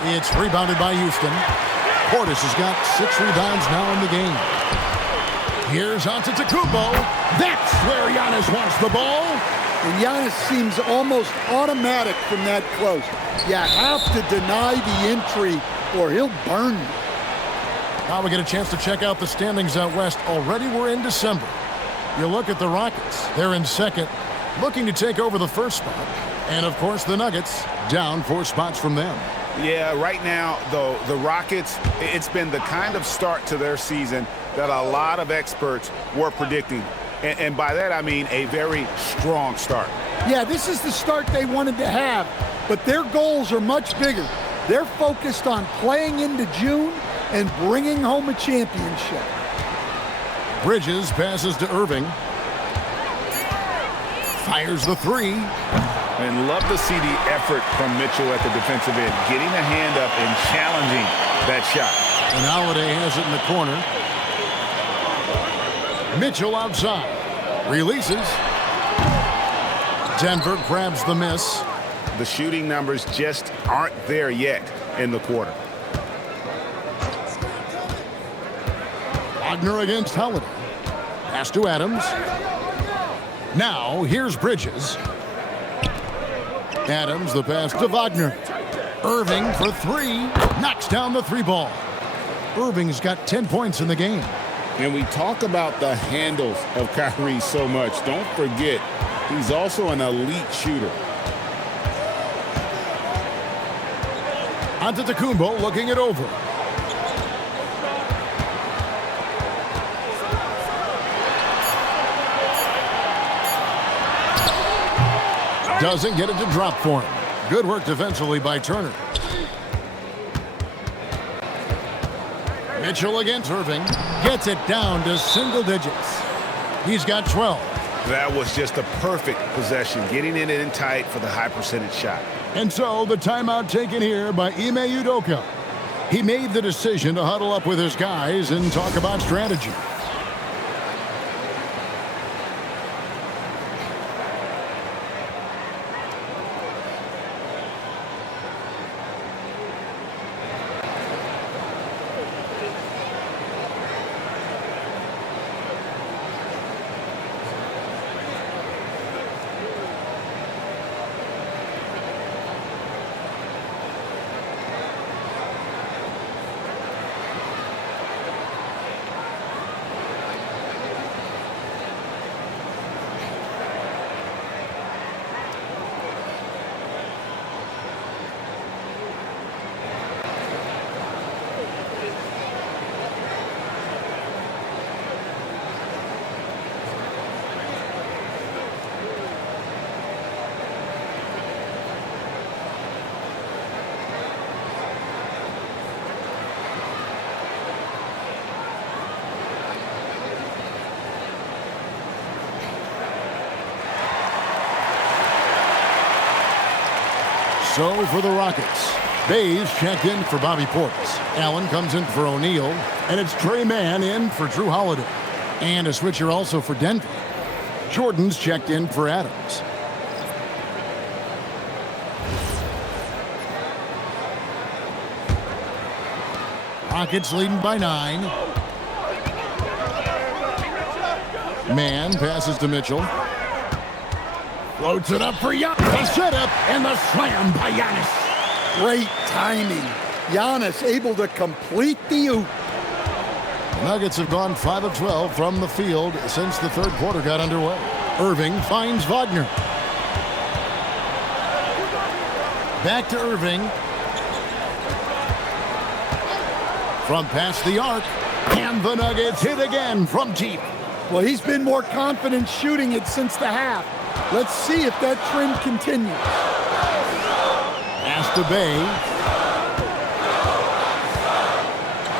It's rebounded by Houston. Portis has got 6 rebounds now in the game. Here's Antetokounmpo. That's where Giannis wants the ball. And Giannis seems almost automatic from that close. You have to deny the entry or he'll burn you. Now we get a chance to check out the standings out west. Already we're in December. You look at the Rockets. They're in second, looking to take over the first spot. And, of course, the Nuggets down 4 spots from them. Yeah, right now, though, the Rockets, it's been the kind of start to their season that a lot of experts were predicting. And by that, I mean a very strong start. Yeah, this is the start they wanted to have, but their goals are much bigger. They're focused on playing into June and bringing home a championship. Bridges passes to Irving. Fires the 3. And love to see the effort from Mitchell at the defensive end, getting a hand up and challenging that shot. And Holiday has it in the corner. Mitchell outside. Releases. Denver grabs the miss. The shooting numbers just aren't there yet in the quarter. Wagner against Holiday. Pass to Adams. Now, here's Bridges. Adams, the pass to Wagner. Irving for 3. Knocks down the 3 ball. Irving's got 10 points in the game. And we talk about the handles of Kyrie so much. Don't forget, he's also an elite shooter. Antetokounmpo looking it over. Doesn't get it to drop for him. Good work defensively by Turner. Mitchell against Irving. Gets it down to single digits. He's got 12. That was just a perfect possession, getting it in tight for the high percentage shot. And so the timeout taken here by Ime Udoka. He made the decision to huddle up with his guys and talk about strategy. So for the Rockets, Bayes checked in for Bobby Portis. Allen comes in for O'Neal, and it's Trey Mann in for Drew Holiday. And a switcher also for Denver. Jordan's checked in for Adams. Rockets leading by 9. Mann passes to Mitchell. Floats it up for Giannis. The setup and the slam by Giannis. Great timing. Giannis able to complete the oop. Nuggets have gone 5 of 12 from the field since the third quarter got underway. Irving finds Wagner. Back to Irving. From past the arc. And the Nuggets hit again from deep. Well, he's been more confident shooting it since the half. Let's see if that trend continues. Pass to Bay.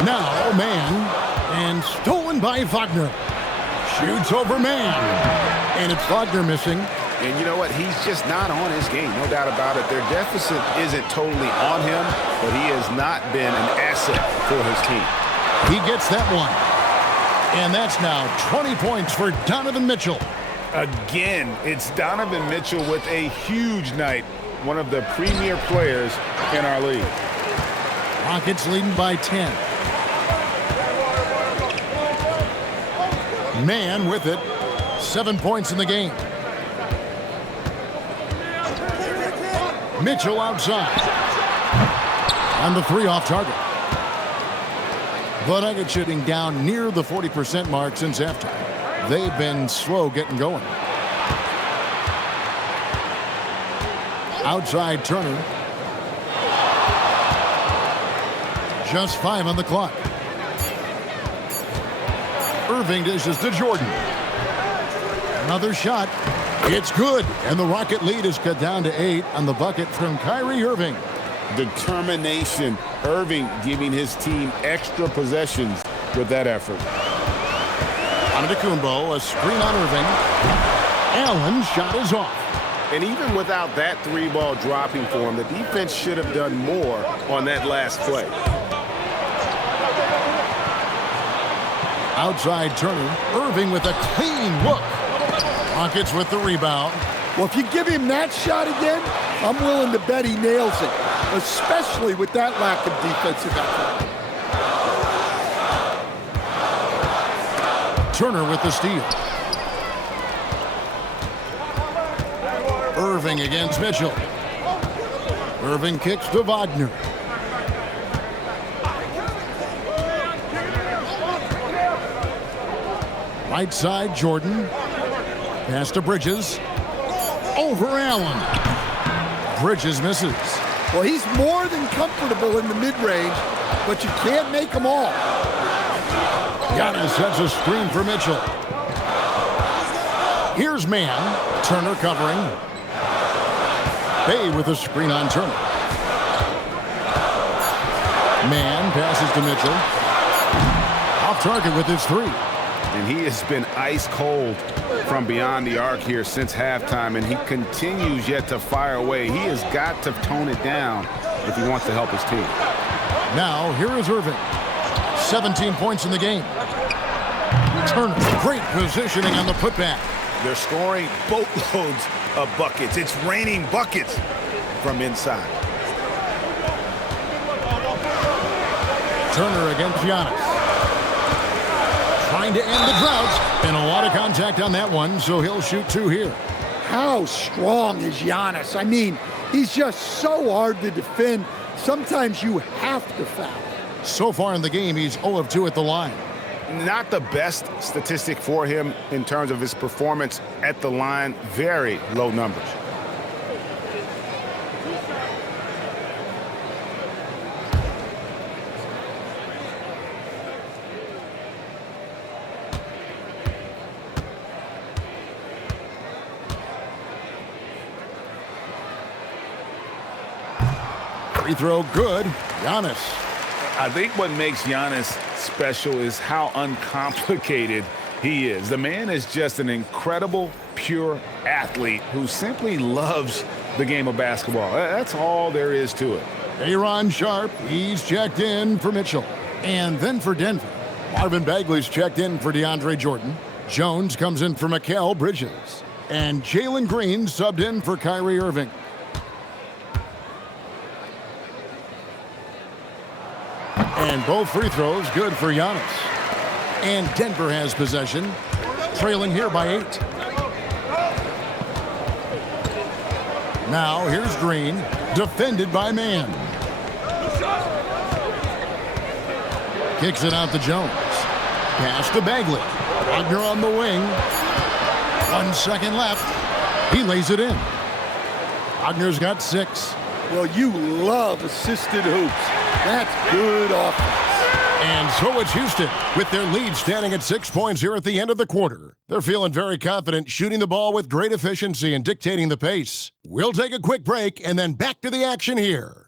Now Mann. And stolen by Wagner. Shoots over Mann. And it's Wagner missing. And you know what? He's just not on his game, no doubt about it. Their deficit isn't totally on him, but he has not been an asset for his team. He gets that one. And that's now 20 points for Donovan Mitchell. Again, it's Donovan Mitchell with a huge night, one of the premier players in our league. Rockets leading by 10. Mann with it. 7 points in the game. Mitchell outside. And the 3 off target. The Nuggets shooting down near the 40% mark since halftime. They've been slow getting going. Outside Turner. Just 5 on the clock. Irving dishes to Jordan. Another shot. It's good. And the Rocket lead is cut down to 8 on the bucket from Kyrie Irving. Determination. Irving giving his team extra possessions with that effort. Antetokounmpo, a screen on Irving. Allen's shot is off. And even without that 3-ball dropping for him, the defense should have done more on that last play. Outside Turner. Irving with a clean look. Rockets with the rebound. Well, if you give him that shot again, I'm willing to bet he nails it, especially with that lack of defensive effort. Turner with the steal. Irving against Mitchell. Irving kicks to Wagner. Right side, Jordan. Pass to Bridges. Over Allen. Bridges misses. Well, he's more than comfortable in the mid-range, but you can't make them all. Giannis sets a screen for Mitchell. Here's Mann. Turner covering. Bay with a screen on Turner. Mann passes to Mitchell. Off target with his 3. And he has been ice cold from beyond the arc here since halftime, and he continues yet to fire away. He has got to tone it down if he wants to help his team. Now, here is Irving. 17 points in the game. Turner, great positioning on the putback. They're scoring boatloads of buckets. It's raining buckets from inside. Turner against Giannis. Trying to end the drought. And a lot of contact on that one, so he'll shoot 2 here. How strong is Giannis? I mean, he's just so hard to defend. Sometimes you have to foul. So far in the game, he's 0 of 2 at the line. Not the best statistic for him in terms of his performance at the line. Very low numbers. Free throw good. Giannis. I think what makes Giannis special is how uncomplicated he is. The man is just an incredible, pure athlete who simply loves the game of basketball. That's all there is to it. Aaron Sharp, he's checked in for Mitchell. And then for Denver, Marvin Bagley's checked in for DeAndre Jordan. Jones comes in for Mikal Bridges. And Jalen Green subbed in for Kyrie Irving. And both free throws good for Giannis. And Denver has possession, trailing here by 8. Now here's Green, defended by Mann. Kicks it out to Jones. Pass to Bagley. Wagner on the wing. 1 second left. He lays it in. Wagner's got 6. Well, you love assisted hoops. That's good offense. And so it's Houston, with their lead standing at 6 points here at the end of the quarter. They're feeling very confident, shooting the ball with great efficiency and dictating the pace. We'll take a quick break and then back to the action here.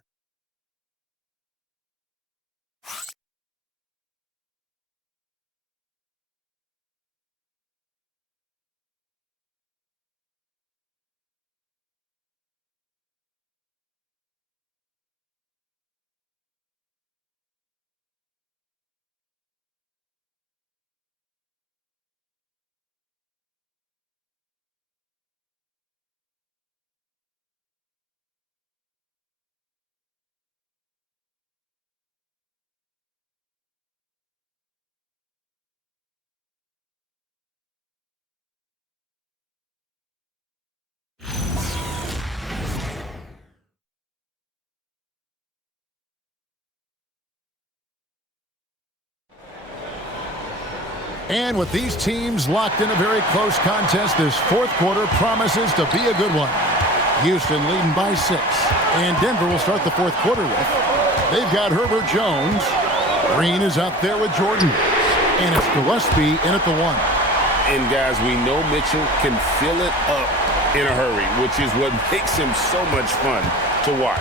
And with these teams locked in a very close contest, this fourth quarter promises to be a good one. Houston leading by 6. And Denver will start the fourth quarter with. They've got Herbert Jones. Green is out there with Jordan. And it's Gillespie in at the 1. And guys, we know Mitchell can fill it up in a hurry, which is what makes him so much fun to watch.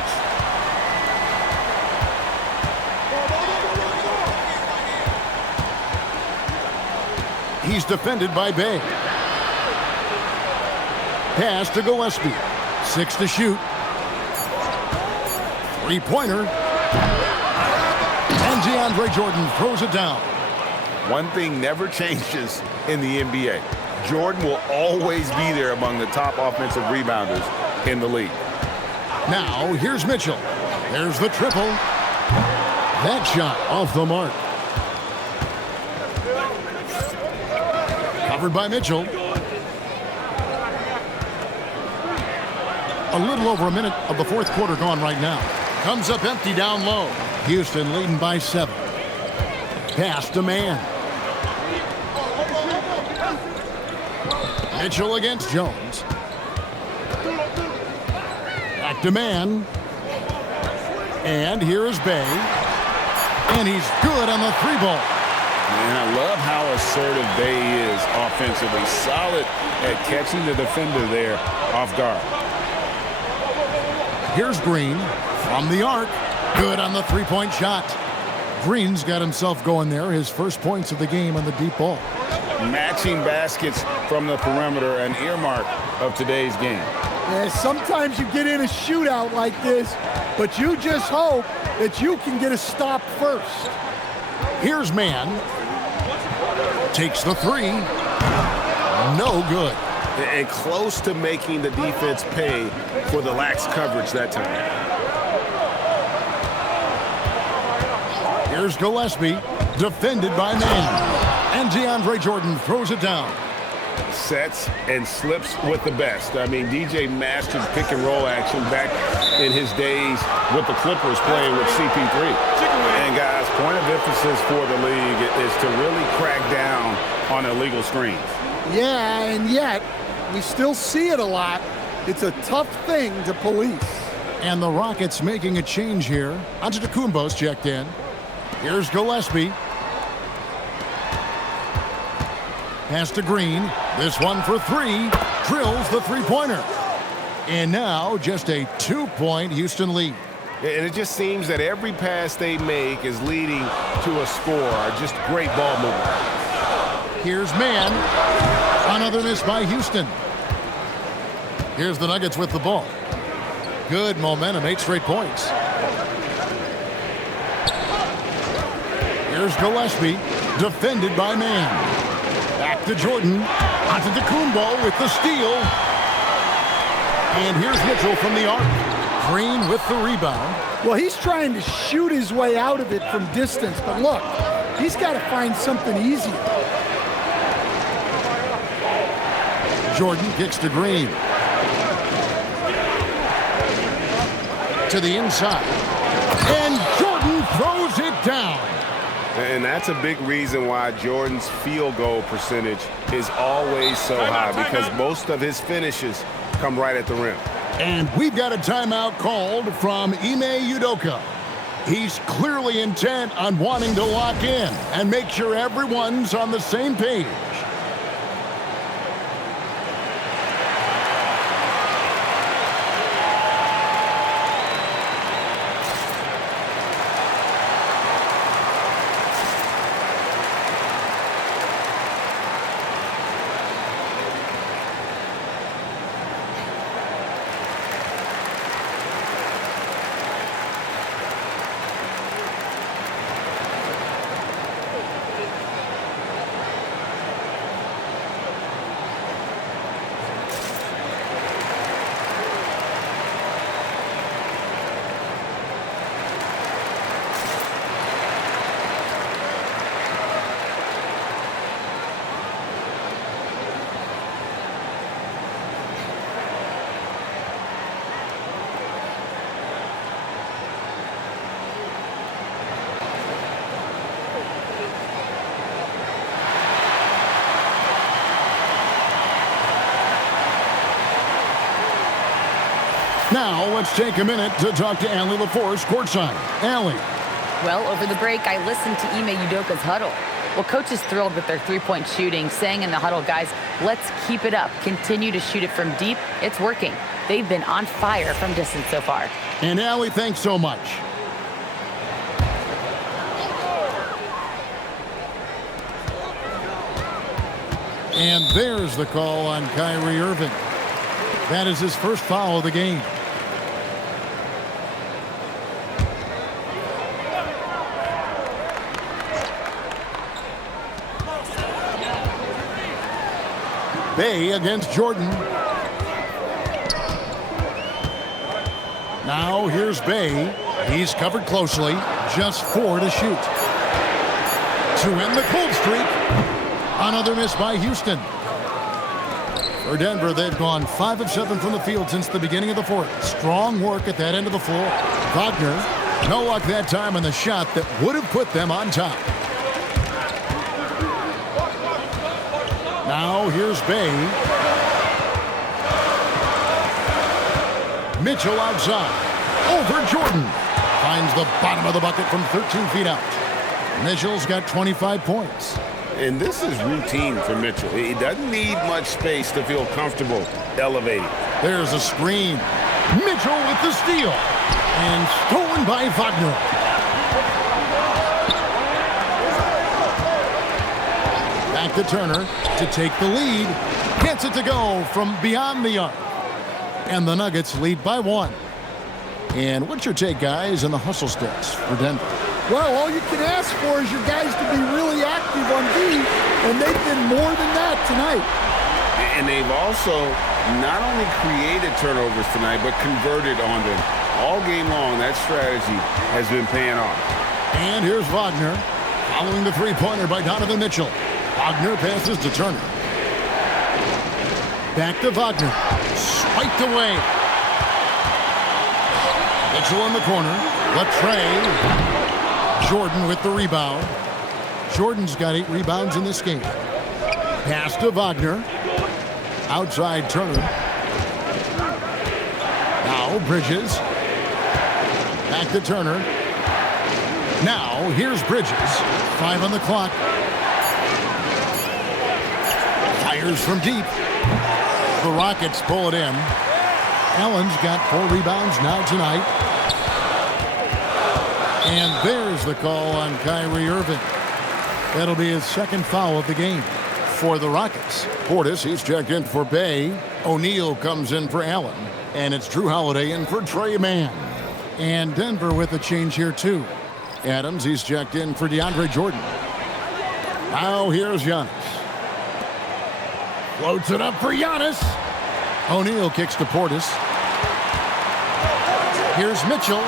He's defended by Bay. Pass to Gillespie. 6 to shoot. 3-pointer. And DeAndre Jordan throws it down. One thing never changes in the NBA. Jordan will always be there among the top offensive rebounders in the league. Now, here's Mitchell. There's the triple. That shot off the mark. Covered by Mitchell. A little over a minute of the fourth quarter gone right now. Comes up empty down low. Houston leading by 7. Pass to Mann. Mitchell against Jones. Back to Mann. And here is Bay. And he's good on the 3-ball. And I love how assertive Bay is offensively. Solid at catching the defender there off guard. Here's Green from the arc. Good on the 3-point shot. Green's got himself going there. His first points of the game on the deep ball. Matching baskets from the perimeter, an earmark of today's game. Yeah, sometimes you get in a shootout like this, but you just hope that you can get a stop first. Here's Mann. Takes the 3. No good. And close to making the defense pay for the lax coverage that time. Here's Gillespie, defended by Mann. And DeAndre Jordan throws it down. Sets and slips with the best. I mean, DJ mastered pick and roll action back in his days with the Clippers playing with CP3. And guys, point of emphasis for the league is to really crack down on illegal screens. Yeah, and yet we still see it a lot. It's a tough thing to police. And the Rockets making a change here. Antetokounmpo's checked in. Here's Gillespie. Pass to Green. This one for 3. Drills the 3-pointer. And now just a 2-point Houston lead. And it just seems that every pass they make is leading to a score. Just great ball movement. Here's Mann. Another miss by Houston. Here's the Nuggets with the ball. Good momentum, 8 straight points. Here's Gillespie, defended by Mann. Back to Jordan, onto DeCumbo with the steal. And here's Mitchell from the arc. Green with the rebound. Well, he's trying to shoot his way out of it from distance, but look, he's got to find something easier. Jordan kicks to Green. To the inside. And Jordan throws it down. And that's a big reason why Jordan's field goal percentage is always so high, because most of his finishes come right at the rim. And we've got a timeout called from Ime Udoka. He's clearly intent on wanting to lock in and make sure everyone's on the same page. Now, let's take a minute to talk to Allie LaForce courtside. Allie. Well, over the break, I listened to Ime Udoka's huddle. Well, coach is thrilled with their three-point shooting, saying in the huddle, guys, let's keep it up. Continue to shoot it from deep. It's working. They've been on fire from distance so far. And Allie, thanks so much. And there's the call on Kyrie Irving. That is his first foul of the game. Bay against Jordan. Now here's Bay. He's covered closely. Just 4 to shoot. To end the cold streak. Another miss by Houston. For Denver, they've gone 5 of 7 from the field since the beginning of the fourth. Strong work at that end of the floor. Wagner, no luck that time on the shot that would have put them on top. Now here's Bay. Mitchell outside. Over Jordan. Finds the bottom of the bucket from 13 feet out. Mitchell's got 25 points. And this is routine for Mitchell. He doesn't need much space to feel comfortable elevating. There's a screen. Mitchell with the steal. And stolen by Wagner. Back to Turner to take the lead. Gets it to go from beyond the arc. And the Nuggets lead by 1. And what's your take, guys, on the hustle stats for Denver? Well, all you can ask for is your guys to be really active on D, and they've been more than that tonight. And they've also not only created turnovers tonight, but converted on them. All game long, that strategy has been paying off. And here's Wagner, following the three-pointer by Donovan Mitchell. Wagner passes to Turner. Back to Wagner. Swiped away. Mitchell in the corner. Latrey. Jordan with the rebound. Jordan's got 8 rebounds in this game. Pass to Wagner. Outside Turner. Now Bridges. Back to Turner. Now here's Bridges. 5 on the clock. Fires from deep. The Rockets pull it in. Allen's got 4 rebounds now tonight. And there's the call on Kyrie Irving. That'll be his second foul of the game. for the Rockets. Portis, he's checked in for Bay. O'Neal comes in for Allen. And it's Drew Holiday in for Trey Mann. And Denver with a change here, too. Adams, he's checked in for DeAndre Jordan. Now here's Giannis. Floats it up for Giannis. O'Neal kicks to Portis. Here's Mitchell.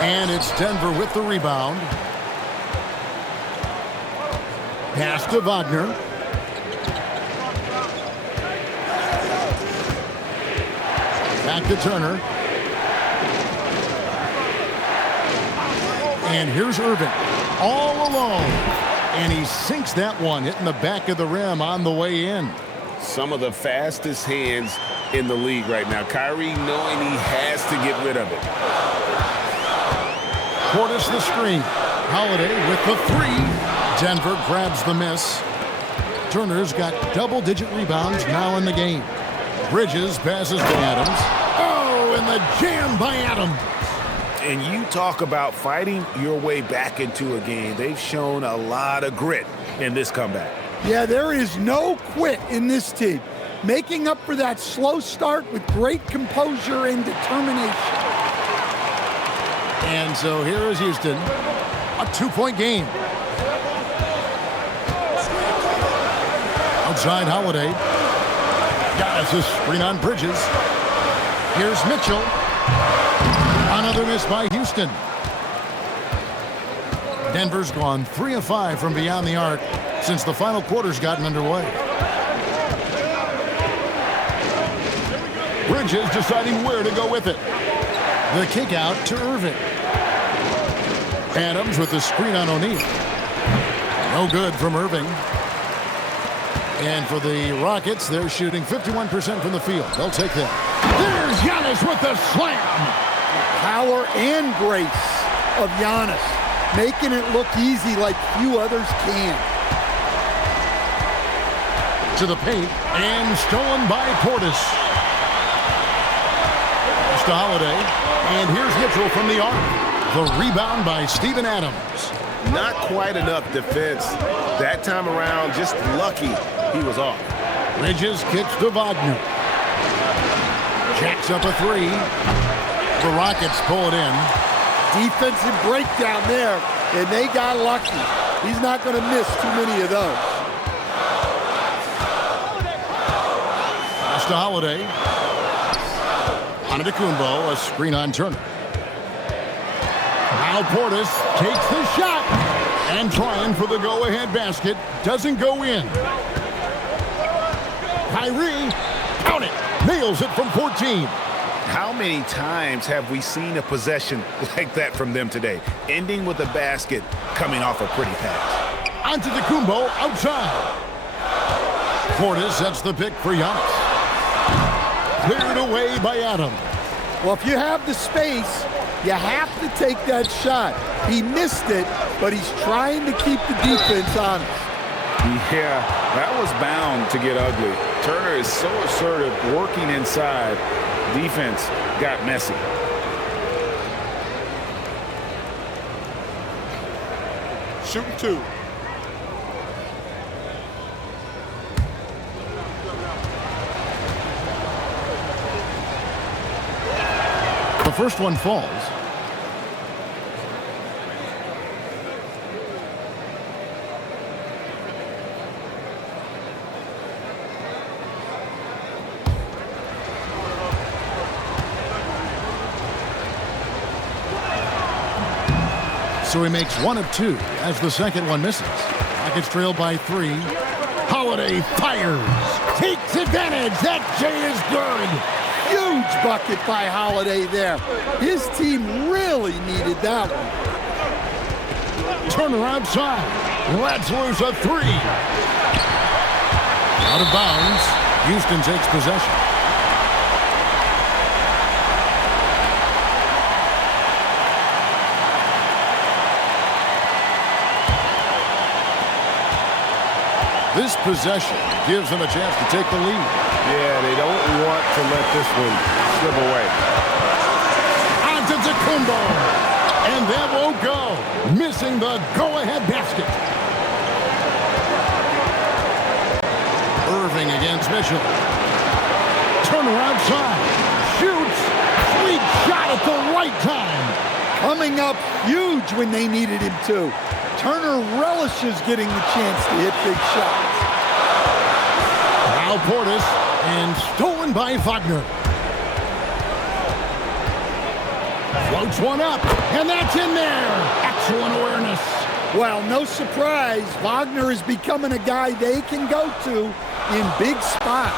And it's Denver with the rebound. Pass to Wagner. Back to Turner. And here's Irving. All alone. And he sinks that one, hitting the back of the rim on the way in. Some of the fastest hands in the league right now. Kyrie knowing he has to get rid of it. Portis the screen. Holiday with the three. Denver grabs the miss. Turner's got double-digit rebounds now in the game. Bridges passes to Adams. Oh, and the jam by Adams. And you talk about fighting your way back into a game. They've shown a lot of grit in this comeback. Yeah, there is no quit in this team. Making up for that slow start with great composure and determination. And so here is Houston. A 2-point game. Outside Holiday. Got a screen on Bridges. Here's Mitchell. Another miss by Houston. Denver's gone 3 of 5 from beyond the arc since the final quarter's gotten underway. Bridges deciding where to go with it. The kick out to Irving. Adams with the screen on O'Neal. No good from Irving. And for the Rockets, they're shooting 51% from the field. They'll take that. There's Giannis with the slam. Power and grace of Giannis, making it look easy like few others can. To the paint, and stolen by Portis. Pass to Holiday, and here's Mitchell from the arc. The rebound by Steven Adams. Not quite enough defense that time around. Just lucky he was off. Bridges kicks to Wagner. Jacks up a three. The Rockets pull it in. Defensive breakdown there, and they got lucky. He's not going to miss too many of those. Pass to Holiday. Antetokounmpo, a screen on Turner. Now Portis takes the shot and trying for the go-ahead basket. Doesn't go in. Kyrie, count it, nails it from 14. How many times have we seen a possession like that from them today? Ending with a basket, coming off a pretty pass. Antetokounmpo outside. Portis sets the pick for Giannis. Cleared away by Adams. Well, if you have the space, you have to take that shot. He missed it, but he's trying to keep the defense honest. Yeah, that was bound to get ugly. Turner is so assertive, working inside. Defense got messy. Shooting two. The first one falls. So he makes 1 of 2 as the second one misses. Rockets trail by 3. Holiday fires. Takes advantage. That J is good. Huge bucket by Holiday there. His team really needed that one. Turner outside. Lets loose a 3. Out of bounds. Houston takes possession. This possession gives them a chance to take the lead. Yeah, they don't want to let this one slip away. Antetokounmpo, and that won't go. Missing the go-ahead basket. Irving against Mitchell. Turner outside. Shoots. Sweet shot at the right time. Coming up huge when they needed him to. Turner relishes getting the chance to hit big shots. Now Portis, and stolen by Wagner. Floats one up, and that's in there. Excellent awareness. Well, no surprise, Wagner is becoming a guy they can go to in big spots.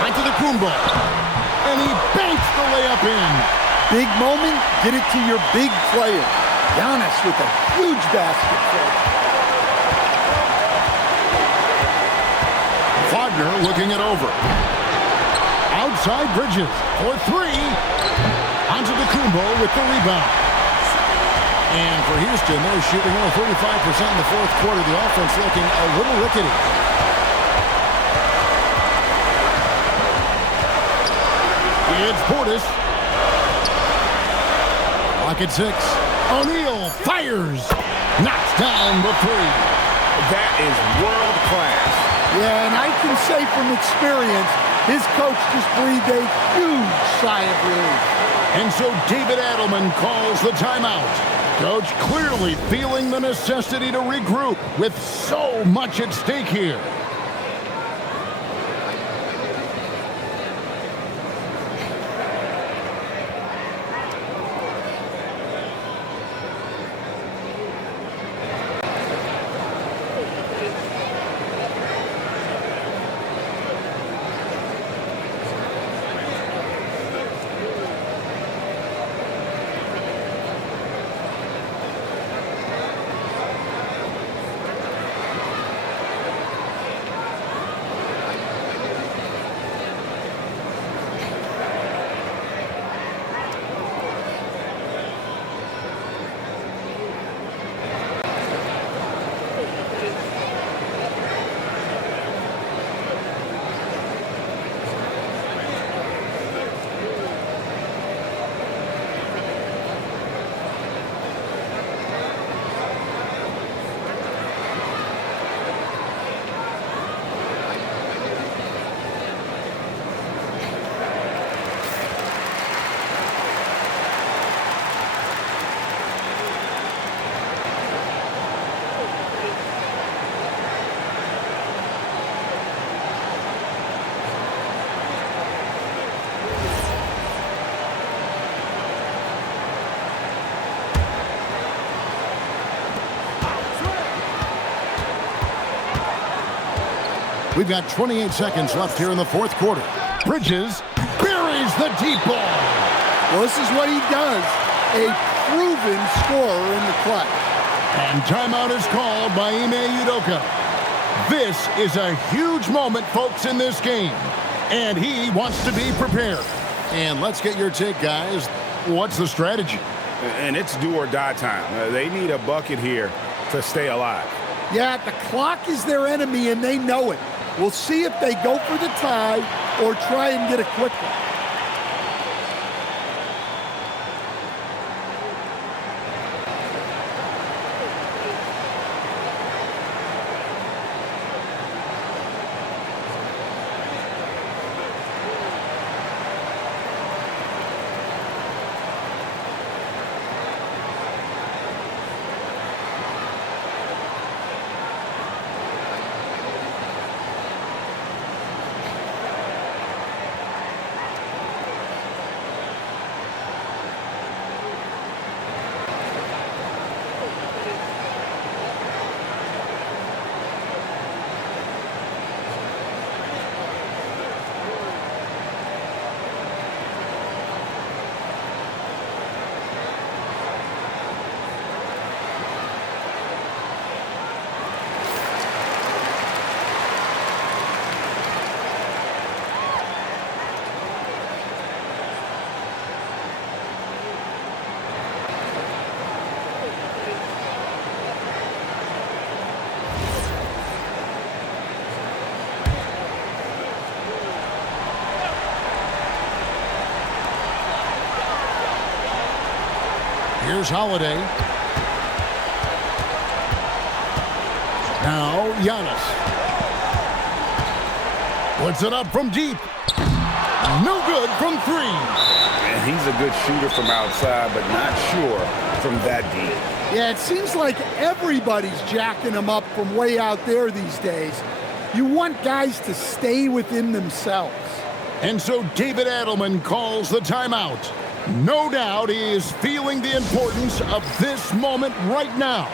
Right to the Kumbo, and he banks the layup in. Big moment, get it to your big player. Giannis with a huge basket play. Wagner looking it over. Outside Bridges for three. Onto the Kumbo with the rebound. And for Houston, they're shooting only 35% in the fourth quarter. The offense looking a little rickety. It's Portis. Clock at 6. O'Neal fires. Knocks down the three. That is world class. Yeah, and I can say from experience, his coach just breathed a huge sigh of relief. And so David Adelman calls the timeout. Coach clearly feeling the necessity to regroup with so much at stake here. We've got 28 seconds left here in the fourth quarter. Bridges buries the deep ball. Well, this is what he does. A proven scorer in the clutch. And timeout is called by Ime Udoka. This is a huge moment, folks, in this game. And he wants to be prepared. And let's get your take, guys. What's the strategy? And it's do or die time. They need a bucket here to stay alive. Yeah, the clock is their enemy, and they know it. We'll see if they go for the tie or try and get a quick one. Here's Holiday. Now Giannis. Puts it up from deep. No good from 3. And he's a good shooter from outside, but not sure from that deep. Yeah, it seems like everybody's jacking him up from way out there these days. You want guys to stay within themselves. And so David Adelman calls the timeout. No doubt he is feeling the importance of this moment right now.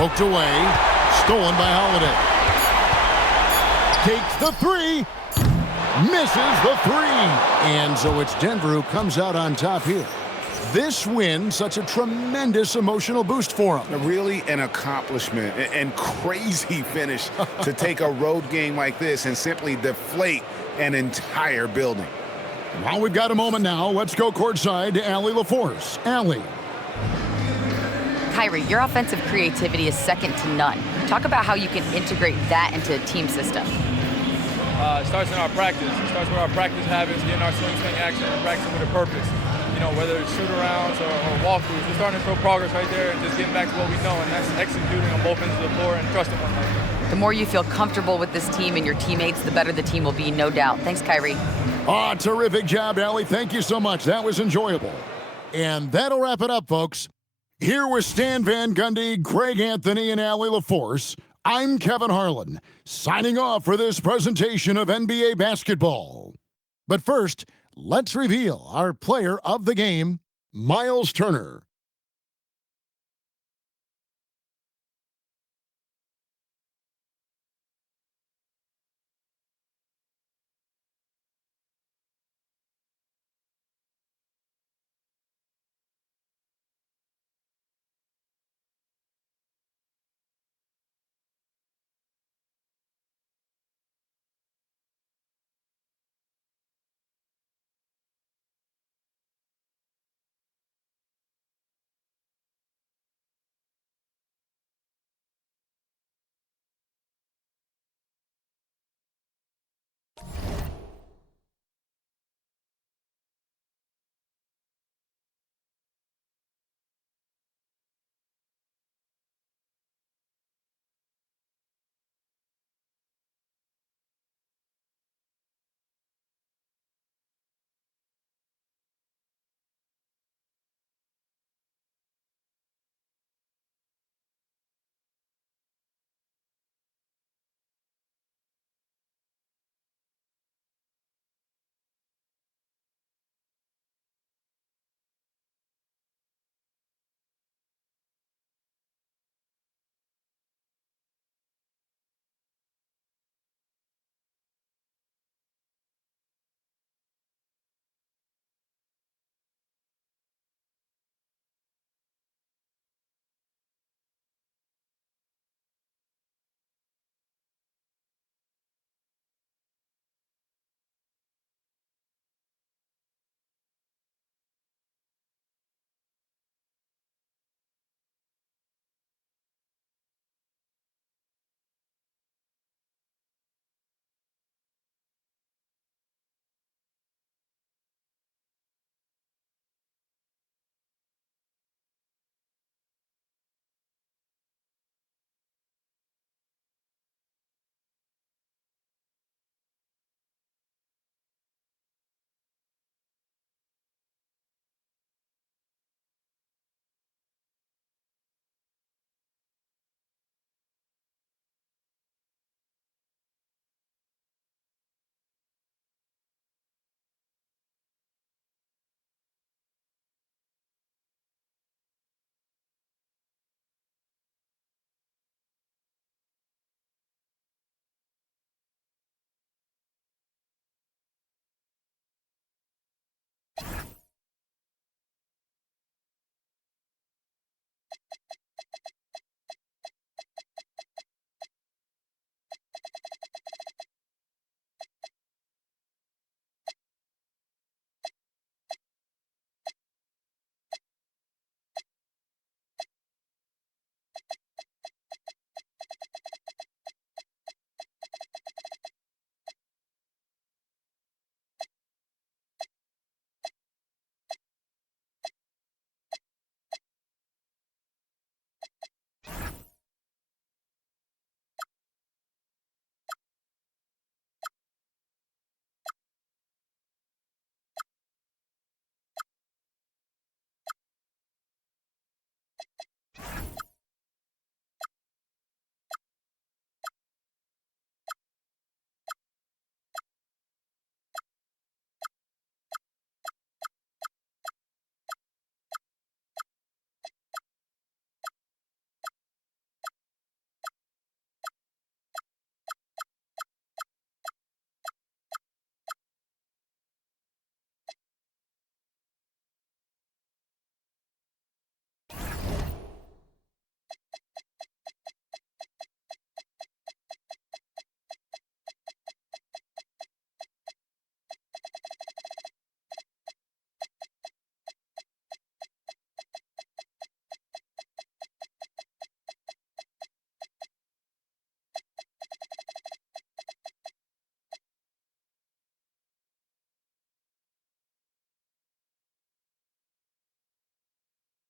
Poked away, stolen by Holiday. Takes the 3, misses the 3. And so it's Denver who comes out on top here. This win, such a tremendous emotional boost for them. Really an accomplishment and crazy finish to take a road game like this and simply deflate an entire building. Well, we've got a moment now. Let's go courtside to Allie LaForce. Allie. Kyrie, your offensive creativity is second to none. Talk about how you can integrate that into a team system. It starts in our practice. It starts with our practice habits, getting our swing action, and practicing with a purpose. You know, whether it's shoot-arounds or walkthroughs, we're starting to show progress right there and just getting back to what we know, and that's executing on both ends of the floor and trusting one another. The more you feel comfortable with this team and your teammates, the better the team will be, no doubt. Thanks, Kyrie. Ah, terrific job, Allie. Thank you so much. That was enjoyable. And that'll wrap it up, folks. Here with Stan Van Gundy, Greg Anthony, and Allie LaForce, I'm Kevin Harlan, signing off for this presentation of NBA basketball. But first, let's reveal our player of the game, Miles Turner.